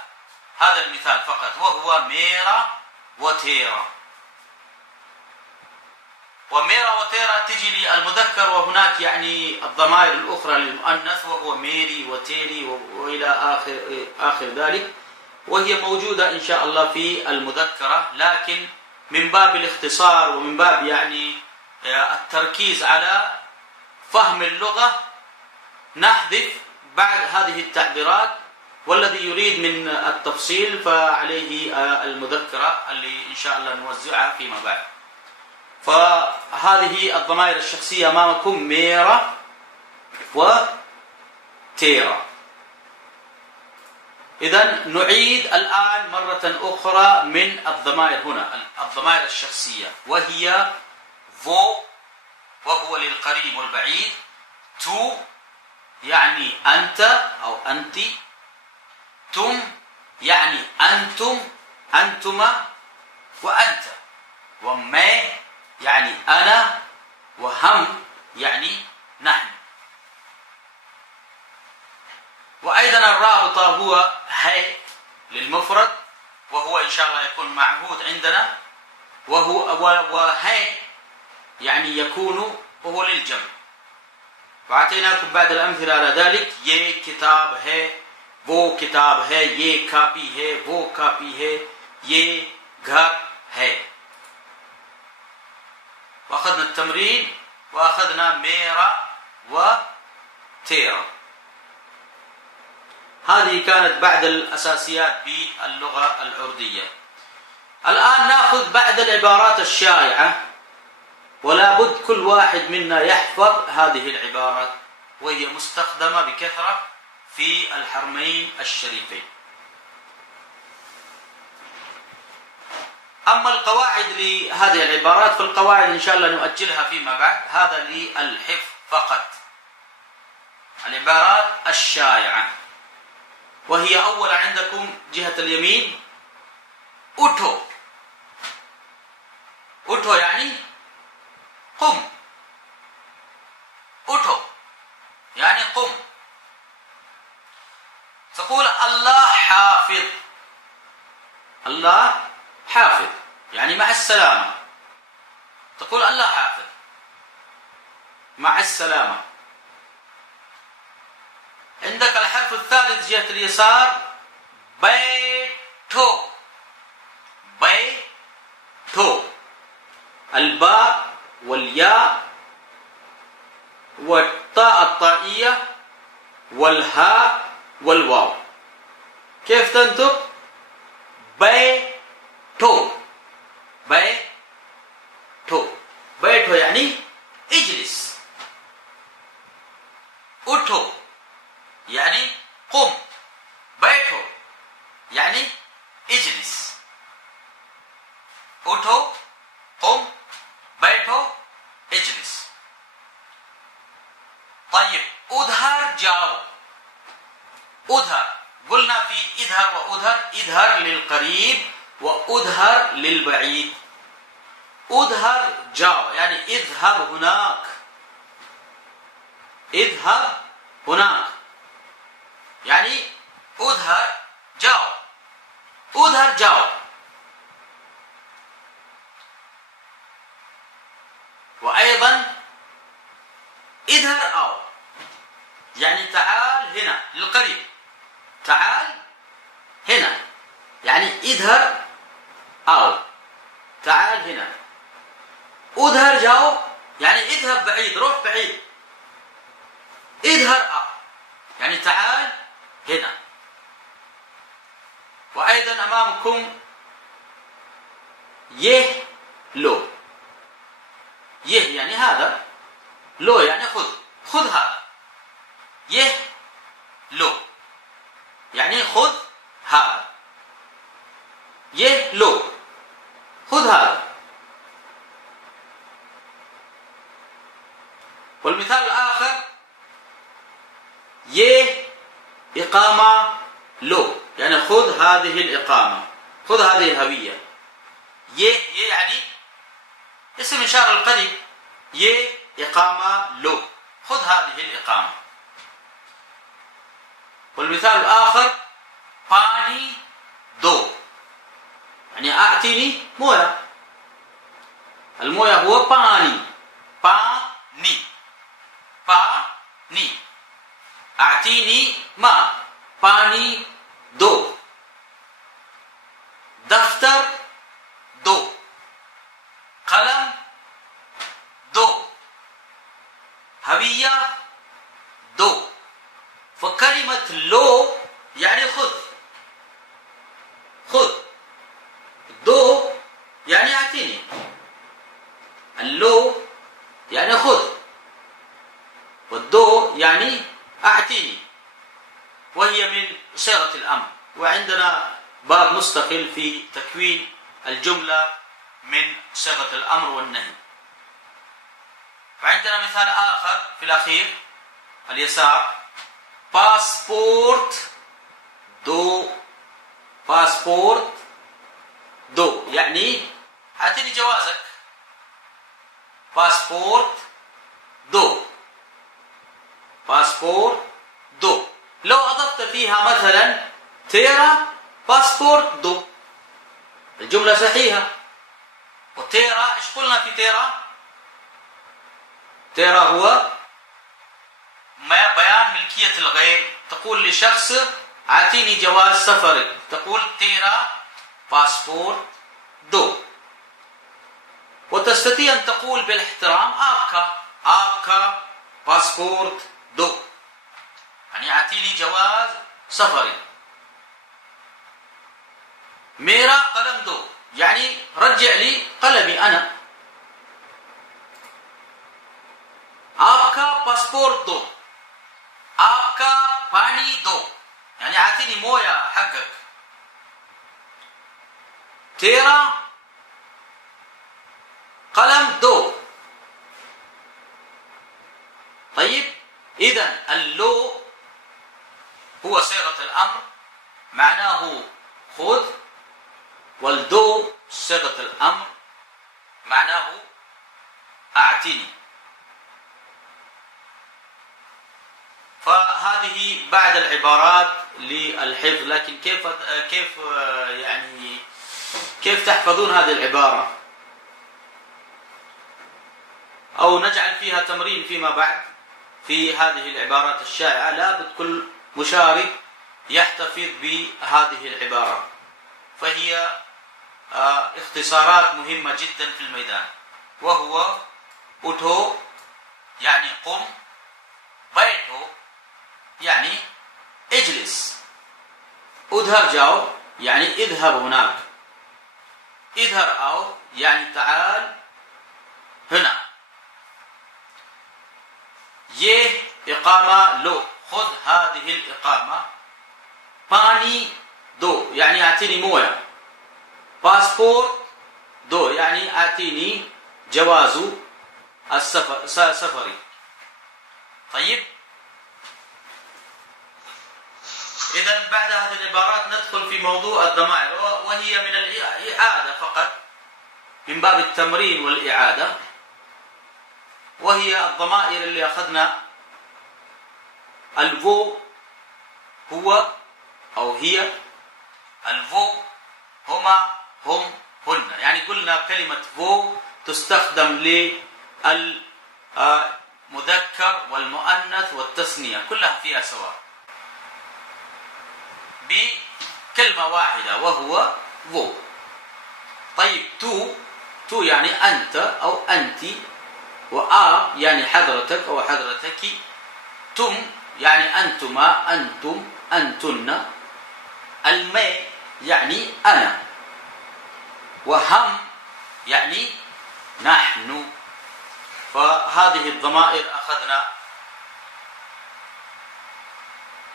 هذا المثال فقط، وهو ميرا وتيرا. وميرا وتيرا تجي للمذكر، وهناك يعني الضمائر الأخرى للمؤنث، وهو ميري وتيري وإلى آخر ذلك، وهي موجودة إن شاء الله في المذكرة، لكن من باب الاختصار ومن باب يعني التركيز على فهم اللغة نحذف بعد هذه التعبيرات، والذي يريد من التفصيل فعليه المذكرة اللي إن شاء الله نوزعها فيما بعد. فهذه الضمائر الشخصية أمامكم ميرا وتيرا. إذن نعيد الآن مرة أخرى من الضمائر هنا، الضمائر الشخصية، وهي فو وهو للقريب والبعيد، تو يعني أنت أو أنت، تم يعني أنتم أنتما وأنت، وما يعني أنا، وهم يعني نحن. وأيضا الرابطة هو هي للمفرد، وهو إن شاء الله يكون معهود عندنا، وهي يعني يكون وهو للجمع. وأعطيناكم بعض الأمثلة على ذلك، ये किताब है, वो किताब है, ये कापी है, वो कापी है, ये घर है. وأخذنا التمرين وأخذنا ميرا وتيرا. هذه كانت بعض الأساسيات باللغة الأردية. الآن نأخذ بعض العبارات الشائعة، ولا بد كل واحد منا يحفظ هذه العبارات، وهي مستخدمة بكثرة في الحرمين الشريفين. أما القواعد لهذه العبارات فالقواعد إن شاء الله نؤجلها فيما بعد، هذا للحفظ فقط. العبارات الشائعة، وهي أولا عندكم جهة اليمين أوتو. أوتو يعني قم، أوتو يعني قم. تقول الله حافظ، الله حافظ يعني مع السلامة. تقول الله حافظ مع السلامة. عندك الحرف الثالث جهة اليسار بيتو، بيتو، الباء والياء والطاء الطائية والهاء والواو. كيف تنطق؟ بيتو، بيتو. بيتو يعني اجلس. أوتو يعني قم. بيتو يعني اجلس. أوتو قم، بيتو اجلس. طيب أدهر جاو. أدهر قلنا في إدهر وأدهر، إدهر للقريب وأدهر للبعيد. أدهر جاو يعني اذهب هناك، اذهب هناك يعني أدهر جاو، أدهر جاو. وأيضا اذهر أو يعني تعال هنا للقريب، تعال هنا يعني اذهر أو تعال هنا. اذهر جاو يعني اذهب بعيد، روح بعيد. اذهر أو يعني تعال هنا. وأيضا أمامكم يه لو. يه يعني هذا، لو يعني خذ، خذ هذا. يه لو يعني خذ هذا. يه لو خذ هذا. والمثال الآخر يه إقامة لو يعني خذ هذه الإقامة، خذ هذه الهوية. يه يعني اسم إشارة القريب. يه إقامة لو، خذ هذه الإقامة. والمثال الآخر باني دو، يعني أعطيني موية. الموية هو باني، باني، باني. أعطيني ماء، باني دو. دفتر دو، قلم دو، هوية دو. فكلمة لو يعني خذ، خذ. دو يعني أعطيني. اللو يعني خذ، والدو يعني أعطيني، وهي من صيغة الأمر. وعندنا باب مستقل في تكوين الجملة من صيغة الأمر والنهي. وعندنا مثال آخر في الأخير اليسار، باسبورت دو، باسبورت دو يعني أعطيني جوازك. باسبورت دو، باسبورت دو. لو أضفت فيها مثلا تيرا باسبورت دو، الجملة صحيحة. وتيرا إيش قلنا في تيرا؟ تيرا هو ما بيان ملكية الغير. تقول لشخص أعطيني جواز سفرك، تقول تيرا باسبورت دو. وتستطيع أن تقول بالاحترام آبكا، آبكا باسبورت دو، يعني أعطيني جواز سفري. ميرا قلم دو يعني رجع لي قلمي أنا. आपका पासपोर्ट दो, आपका पानी दो يعني أعطيني موية حقك. तेरा قلم دو. طيب إذن اللو هو صيغة الأمر معناه خذ، والدو صيغة الأمر معناه أعطني. فهذه بعد العبارات للحفظ، لكن كيف تحفظون هذه العبارة؟ أو نجعل فيها تمرين فيما بعد في هذه العبارات الشائعة. لابد كل مشارك يحتفظ بهذه العبارات، فهي اختصارات مهمة جدا في الميدان. وهو أتو يعني قم، بيتو يعني اجلس، اذهب جاو يعني اذهب هناك، اذهب أو يعني تعال هنا. ये إقامة लो، خذ هذه الإقامة. पानी दो يعني أعطيني موية. باسبور دو يعني أعطيني جواز سفري. طيب إذن بعد هذه العبارات ندخل في موضوع الضمائر، وهي من الإعادة فقط من باب التمرين والإعادة. وهي الضمائر اللي أخذنا الفو هو أو هي، الفو هما هم هن. يعني قلنا كلمة فو تستخدم للمذكر والمؤنث والتثنية كلها فيها سواء بكلمة واحدة وهو فو. طيب تو يعني أنت أو أنت، وآ يعني حضرتك أو حضرتك، تم يعني أنتما أنتم أنتن، المي يعني أنا، وهم يعني نحن. فهذه الضمائر أخذنا.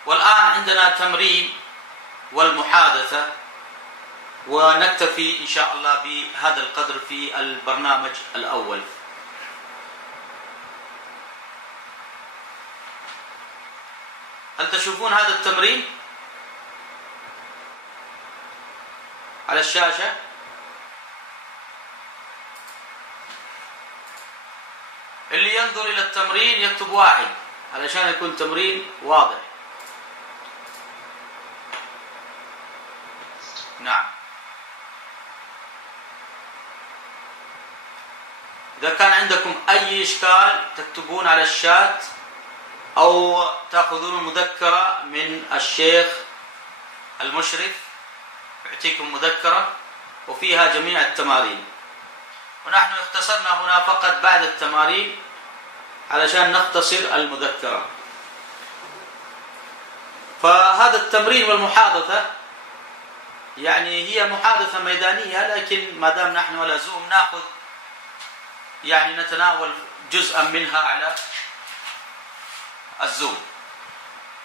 والآن عندنا تمرين والمحادثة، ونكتفي إن شاء الله بهذا القدر في البرنامج الأول. هل تشوفون هذا التمرين على الشاشة؟ ينظر إلى التمرين يكتب 1 علشان يكون تمرين واضح. نعم. إذا كان عندكم أي إشكال تكتبون على الشات أو تأخذون المذكرة من الشيخ المشرف، يعطيكم مذكرة وفيها جميع التمارين، ونحن اختصرنا هنا فقط بعد التمارين علشان نختصر المذكرة. فهذا التمرين والمحادثة يعني هي محادثة ميدانية، لكن ما دام نحن على زوم نأخذ يعني نتناول جزءا منها على الزوم.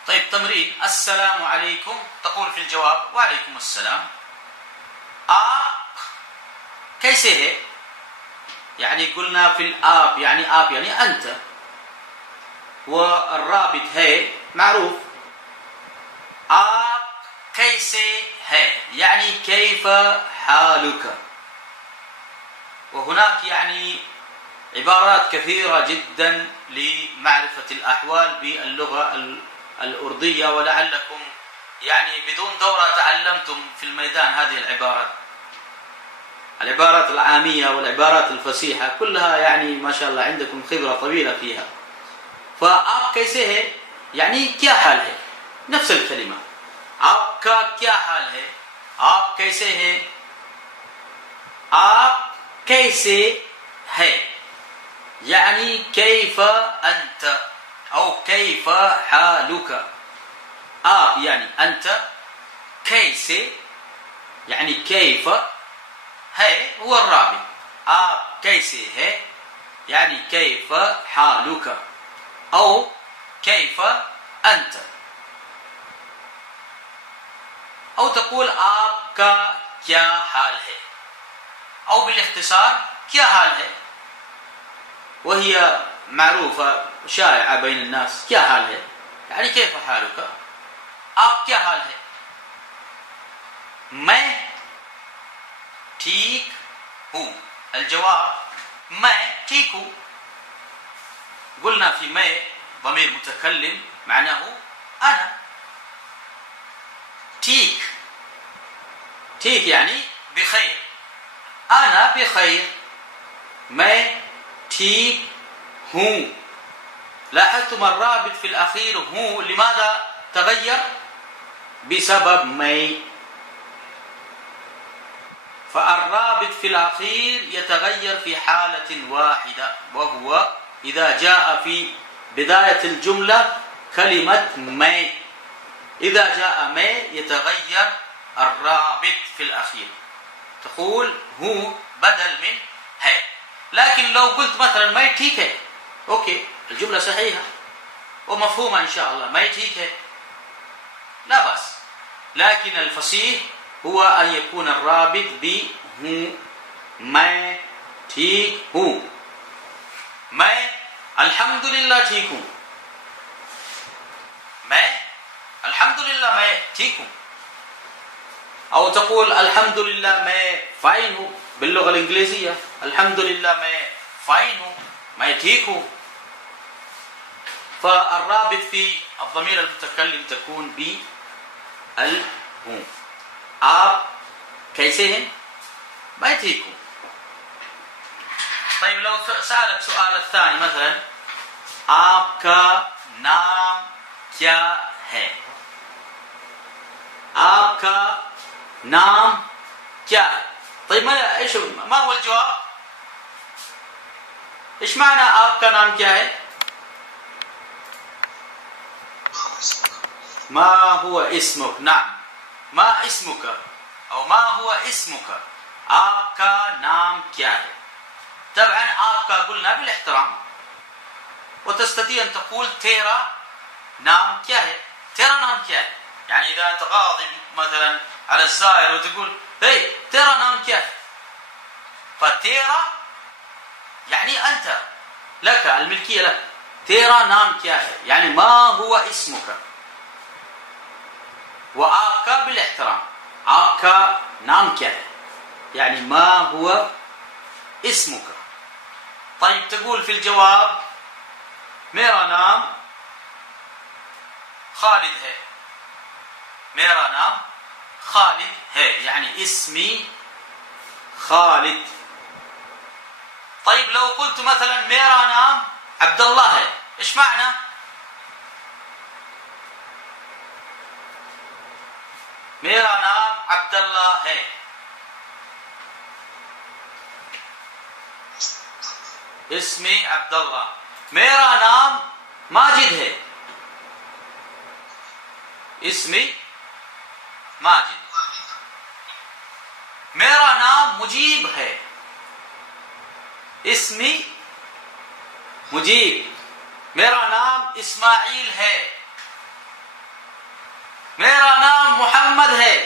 طيب تمرين السلام عليكم، تقول في الجواب وعليكم السلام. कैसे है يعني قلنا في الآب يعني آب يعني أنت، والرابط है معروف. आप कैसे है يعني كيف حالك. وهناك يعني عبارات كثيرة جدا لمعرفة الأحوال باللغة الأردية، ولعلكم يعني بدون دورة تعلمتم في الميدان هذه العبارات العامية والعبارات الفصيحة كلها، يعني ما شاء الله عندكم خبرة طويلة فيها. فآب कैसे है يعني क्या हाल है، نفس الكلمة. आपका क्या हाल है, आप कैसे हैं, आप कैसे है يعني كيف أنت أو كيف حالك. आप يعني أنت، कैसे يعني كيف، है هو الرابط. आप कैसे है يعني كيف حالك أو كيف أنت. أو تقول आपका क्या हाल है أو بالاختصار क्या हाल है، وهي معروفة شائعة بين الناس. क्या हाल है يعني كيف حالك. आप क्या हाल है, मैं ठीक हूँ. الجواب मैं ठीक हूँ. قلنا في मैं ضمير متكلم معناه أنا. ठीक يعني بخير، أنا بخير، मैं ठीक हूँ. لاحظتم الرابط في الأخير هو لماذا تغير؟ بسبب मैं. فالرابط في الأخير يتغير في حالة واحدة، وهو إذا جاء في بداية الجملة كلمة मैं. إذا جاء मैं يتغير الرابط في الأخير، تقول هو بدل من है. لكن لو قلت مثلا मैं ठीक है، أوكي الجملة صحيحة ومفهومة إن شاء الله، मैं ठीक है لا بأس. لكن الفصيح هو أن يكون الرابط ب हूँ. मैं ठीक हूँ, मैं अल्हम्दुलिल्लाह ठीक हूँ, मैं अल्हम्दुलिल्लाह मैं ठीक हूँ. أو تقول الحمد لله मैं फाइन हूँ باللغة الإنجليزية. الحمد لله मैं फाइन हूँ, मैं ठीक हूँ. فالرابط في الضمير المتكلم تكون ب ال हूँ. आप कैसे हैं, मैं ठीक हूँ. طيب لو سألك سؤال الثاني مثلا आपका नाम क्या है, आपका नाम क्या है. طيب ما هو الجواب؟ ايش معنى आपका नाम क्या है؟ ما هو اسمك. نعم ما اسمك أو ما هو اسمك, आपका नाम क्या है. طبعا आपका قلنا بالاحترام, وتستطيع أن تقول तेरा नाम क्या है. तेरा नाम क्या है يعني إذا أنت غاضب مثلا على الزائر وتقول هي तेरा नाम क्या है, فتيرا يعني أنت, لك الملكية لك. तेरा नाम क्या है يعني ما هو اسمك. وآبका بالاحترام, आपका नाम क्या है يعني ما هو اسمك. طيب تقول في الجواب मेरा नाम खालिद है, मेरा नाम खालिद है, यानी इसमी खालिद. طيب لو قلت مثلا मेरा नाम عبد الله है, ايش معنى؟ मेरा नाम عبد الله है, इसमी عبد الله. मेरा नाम माजिद है, इसमी माजिद. मेरा नाम मुजीब है, इसमी मुजीब. मेरा नाम इस्माइल है, मेरा नाम मोहम्मद है,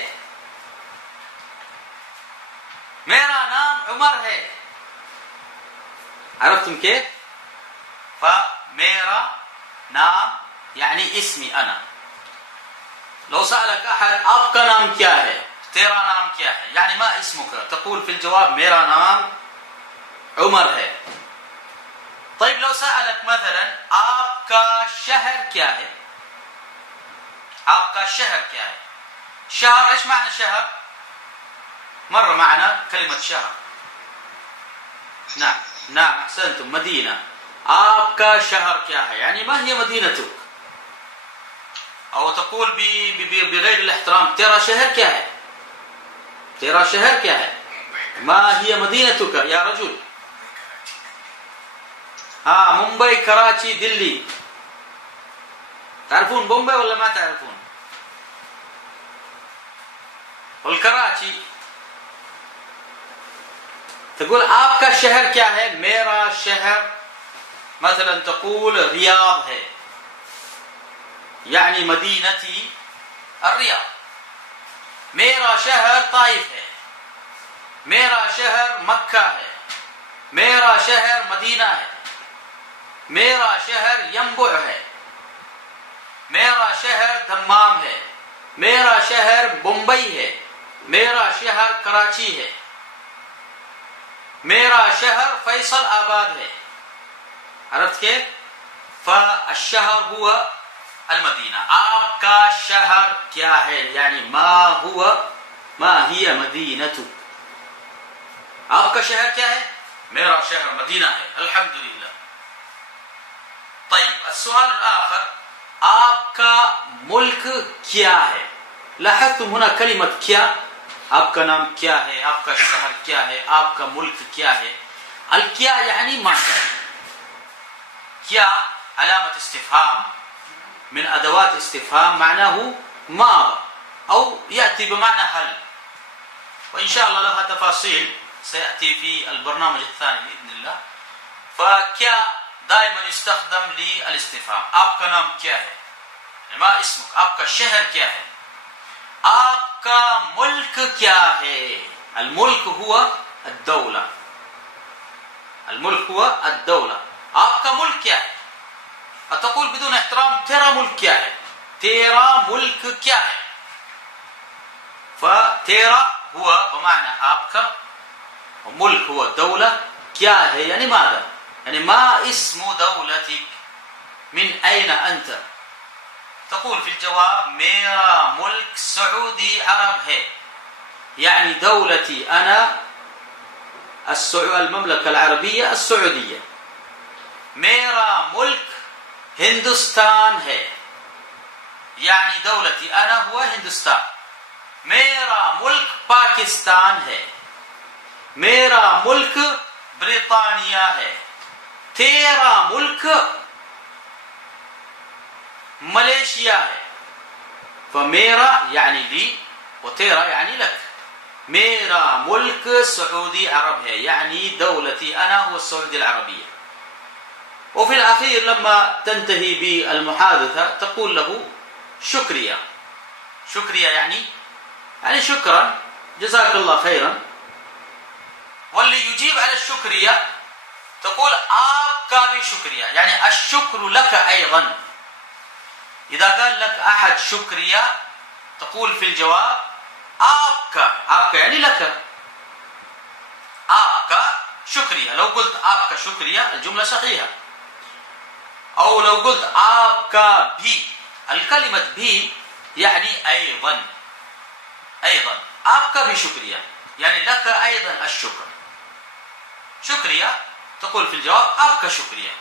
मेरा नाम उमर है. عرفتم كيف؟ فميرا नाम यानी इसमी अना. لو سألك أحد आपका नाम क्या है, तेरा नाम क्या है, यानी ما اسمك, تقول في الجواب मेरा नाम उमर है. طيب لو سألك مثلا आपका शहर क्या है, आपका शहर क्या है. शहर ايش معنى شهر؟ مر معنا كلمة شهر. نعم نعم أحسنتم, مدينة. आपका शहर क्या है, يعني ما هي مدينتك. أو تقول بغير الاحترام तेरा शहर क्या है, तेरा शहर क्या है, ما هي مدينتك يا رجل. हाँ, मुंबई, कराची, दिल्ली. تعرفون بومبي ولا ما تعرفون؟ والكراची. تقول आपका शहर क्या है, मेरा शहर مثلا تقول रियाद है, يعني مدينتي الرياض. मेरा शहर ताइफ है, मेरा शहर मक्का है, मेरा शहर मदीना है, मेरा शहर यंबुअ है, मेरा शहर दम्माम है, मेरा शहर मुंबई है, मेरा शहर कराची है, मेरा शहर फैसल आबाद है. عرفت كيف؟ فالشهر هو المدينة. आपका शहर क्या है, يعني ما هي مدينتك. आपका शहर क्या है, मेरा शहर मदीना है, الحمد لله. طيب السؤال الآخر, आपका मुल्क क्या है. لاحظتم هنا كلمة क्या, आपका नाम क्या है, आपका शहर क्या है, आपका मुल्क क्या है. الكيا يعني ما, क्या علامة استفهام من أدوات استفهام, معناه ما أو يأتي بمعنى هل, وإن شاء الله لها تفاصيل سيأتي في البرنامج الثاني بإذن الله. فكيا دائما يستخدم للاستفهام. आपका नाम क्या है, ما اسمك. आपका शहर क्या है, आपका मुल्क क्या है. الملك هو الدولة, الملك هو الدولة. आपका मुल्क क्या है. أتقول بدون احترام तेरा मुल्क क्या है, तेरा मुल्क क्या है. فتيرا هو بمعنى आपका, وملك هو الدولة, क्या है يعني ماذا, يعني ما اسم دولتك, من أين أنت. تقول في الجواب मेरा मुल्क सऊदी अरब है, يعني دولتي أنا المملكة العربية السعودية. मेरा मुल्क हिंदुस्तान है, यानी दौलती अना हुआ हिंदुस्तान. मेरा मुल्क पाकिस्तान है, मेरा मुल्क ब्रितानिया है, तेरा मुल्क मलेशिया है. فमेरा यानी ली, وतेरा यानी लक. मेरा मुल्क सऊदी अरब है, यानी दौलती अना हुआ السعودية العربية. وفي الأخير لما تنتهي بالمحادثة تقول له شكريا. شكريا يعني شكرا, جزاك الله خيرا. واللي يجيب على الشكريا تقول आपका भी शुक्रिया, يعني الشكر لك أيضا. إذا قال لك أحد شكريا تقول في الجواب आपका يعني لك, आपका शुक्रिया. لو قلت आपका शुक्रिया الجملة صحيحة. أو لو قلت आपका भी, الكلمة भी يعني أيضا, आपका भी शुक्रिया يعني لك أيضا الشكر. شكريا تقول في الجواب आपका शुक्रिया.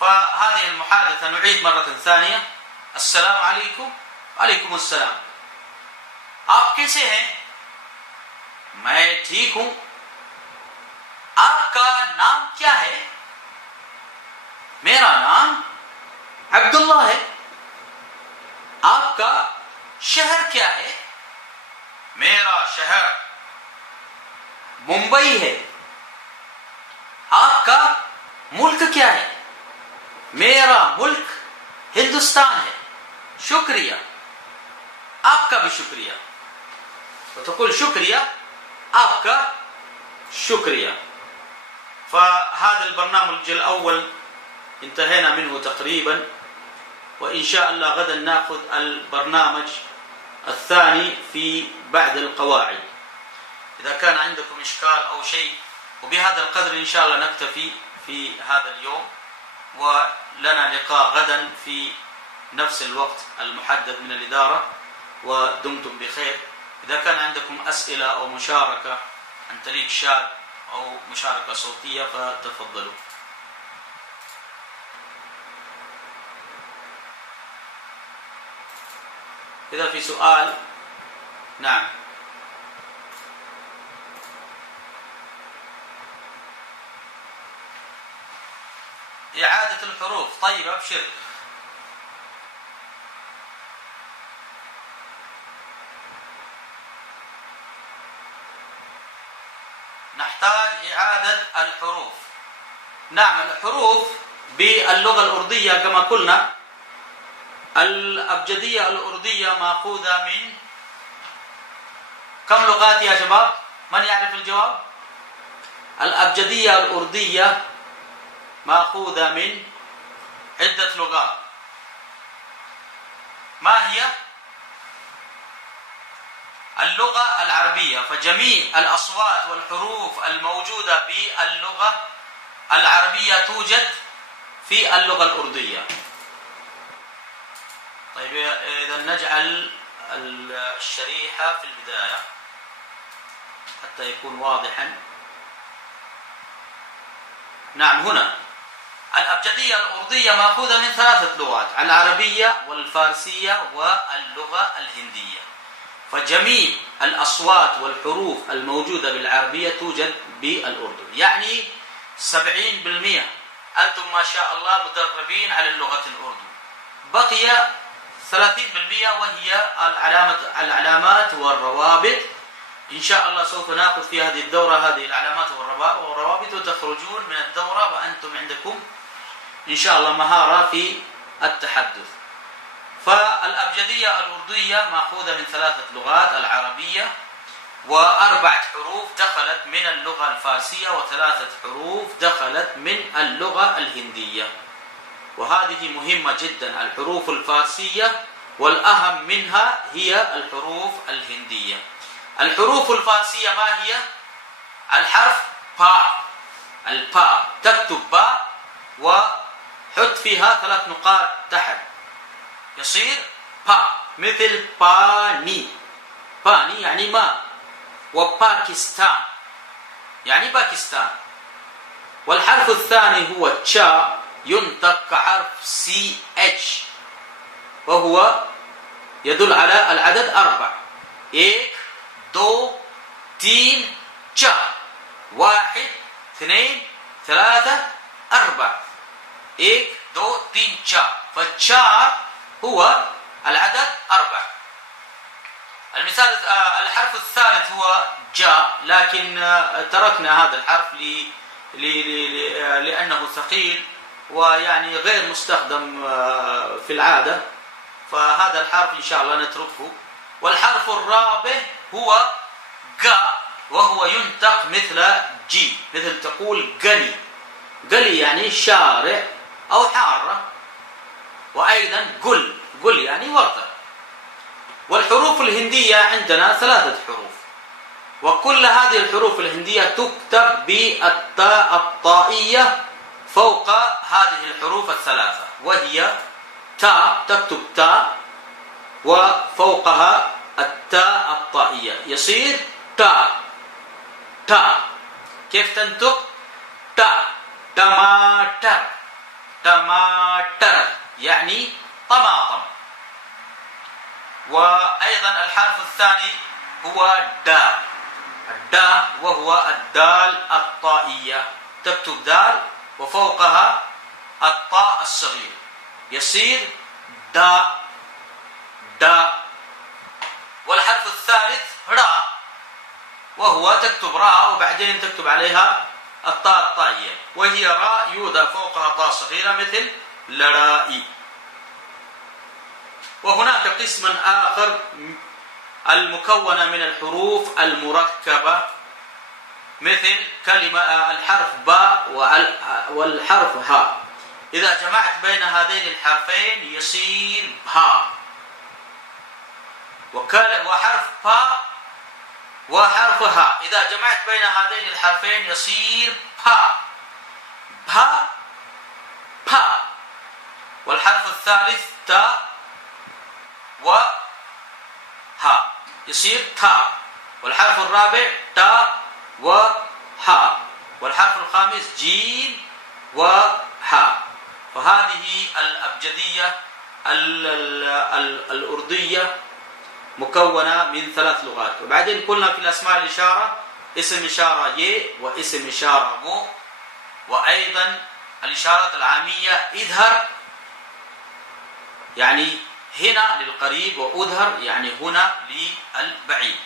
فهذه المحادثة نعيد مرة ثانية. السلام عليكم. वालेकुम अस्सलाम. आप कैसे हैं? मैं ठीक हूं. आपका नाम क्या है? मेरा नाम अब्दुल्ला है. आपका शहर क्या है? मेरा शहर मुंबई है. आपका मुल्क क्या है? मेरा मुल्क हिंदुस्तान है. शुक्रिया. आपका भी शुक्रिया. وتقول شكريا आपका शुक्रिया. فهذا البرنامج الأول انتهينا منه تقريبا, وإن شاء الله غدا نأخذ البرنامج الثاني في بعد القواعد. إذا كان عندكم إشكال أو شيء, وبهذا القدر إن شاء الله نكتفي في هذا اليوم, ولنا لقاء غدا في نفس الوقت المحدد من الإدارة, ودمتم بخير. إذا كان عندكم أسئلة أو مشاركة عن طريق شات أو مشاركة صوتية فتفضلوا. إذا في سؤال. نعم. إعادة الحروف. طيب أبشر. نحتاج إعادة الحروف. نعم, الحروف باللغة الأردية كما قلنا, الأبجدية الأردية مأخوذة من كم لغات يا شباب؟ من يعرف الجواب؟ الأبجدية الأردية مأخوذة من عدة لغات. ما هي؟ اللغة العربية. فجميع الأصوات والحروف الموجودة باللغة العربية توجد في اللغة الأردية. طيب إذا نجعل الشريحة في البداية حتى يكون واضحا. نعم, هنا الأبجدية الأردية مأخوذة من 3 لغات, العربية والفارسية واللغة الهندية. فجميع الأصوات والحروف الموجودة بالعربية توجد بالأردن, يعني 70% أنتم ما شاء الله مدربين على اللغة الأردن. بقي 30% وهي العلامات والروابط. إن شاء الله سوف نأخذ في هذه الدورة هذه العلامات والروابط, وتخرجون من الدورة وأنتم عندكم إن شاء الله مهارة في التحدث. فالأبجدية الأردية مأخوذة من 3 لغات, العربية و4 حروف دخلت من اللغة الفارسية, و3 حروف دخلت من اللغة الهندية. وهذه مهمة جدا, الحروف الفارسية, والأهم منها هي الحروف الهندية. الحروف الفارسية ما هي؟ الحرف باء, الباء تكتب باء وحط فيها 3 نقاط تحت يصير باء, مثل باني. باني يعني ماء, وباكستان يعني باكستان. والحرف الثاني هو تشا, ينطق كحرف سي اتش, وهو يدل على العدد 4. 1 2 3 4. 1 2 3 4. 1 2 3 4. فالشار هو العدد 4. المثال الحرف الثالث هو جاء, لكن تركنا هذا الحرف لأنه ثقيل ويعني غير مستخدم في العادة, فهذا الحرف إن شاء الله نتركه. والحرف الرابع هو جاء, وهو ينطق مثل جي, مثل تقول قلي. قلي يعني شارع أو حارة, وأيضا قل يعني ورطة. والحروف الهندية عندنا 3 حروف, وكل هذه الحروف الهندية تكتب بالطاء الطائية فوق هذه الحروف الثلاثة، وهي تاء، تكتب تاء وفوقها التاء الطائية، يصير تاء. تاء كيف تنطق؟ تاء. تماتر. تماتر يعني طماطم. وأيضا الحرف الثاني هو دال. الدال وهو الدال الطائية، تكتب دال وفوقها الطاء الصغير، يصير داء. داء. والحرف الثالث راء، وهو تكتب راء وبعدين تكتب عليها الطاء الطائية، وهي راء يوضع فوقها طاء صغيرة مثل لرائي. وهناك قسم آخر المكونة من الحروف المركبة، مثل كلمة الحرف باء والحرف هاء، إذا جمعت بين هذين الحرفين يصير باء. وحرف باء وحرف هاء إذا جمعت بين هذين الحرفين يصير باء. باء باء. والحرف الثالث تاء وهاء يصير تاء. والحرف الرابع تاء وحاء. والحرف الخامس جيم وحاء. فهذه الأبجدية الأردية مكونة من 3 لغات. وبعدين قلنا في الأسماء الإشارة اسم إشارة ي، واسم إشارة و، وأيضا الإشارات العامية إظهر يعني هنا للقريب، وأظهر يعني هنا للبعيد.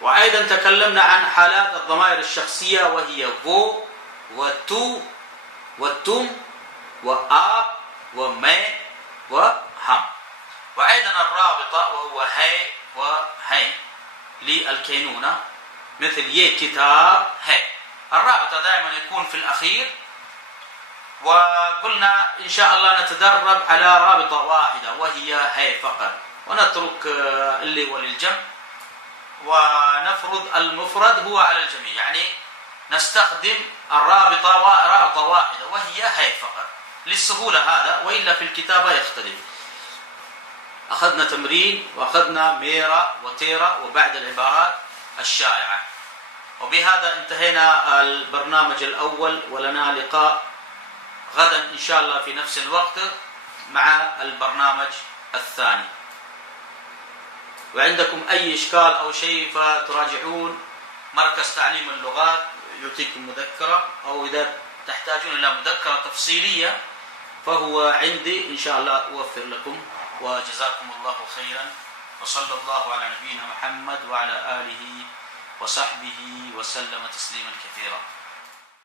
وأيضا تكلمنا عن حالات الضمائر الشخصية، وهي فو وتو وتم وآب ومي وهم. وأيضا الرابطة وهو هي وهي للكينونة، مثل ي كتاب هي. الرابطة دائما يكون في الأخير. وقلنا إن شاء الله نتدرب على رابطة واحدة وهي هي فقط، ونترك اللي هو للجمع، ونفرض المفرد هو على الجميع، يعني نستخدم الرابطة رابطة واحدة وهي هي فقط للسهولة هذا، وإلا في الكتابة يختلف. أخذنا تمرين وأخذنا ميرا وتيرا وبعد العبارات الشائعة. وبهذا انتهينا البرنامج الأول، ولنا لقاء غدا إن شاء الله في نفس الوقت مع البرنامج الثاني. وعندكم أي إشكال أو شيء فتراجعون مركز تعليم اللغات يعطيكم مذكرة، أو إذا تحتاجون إلى مذكرة تفصيلية فهو عندي إن شاء الله أوفر لكم. وجزاكم الله خيرا، وصلى الله على نبينا محمد وعلى آله وصحبه وسلم تسليما كثيرا.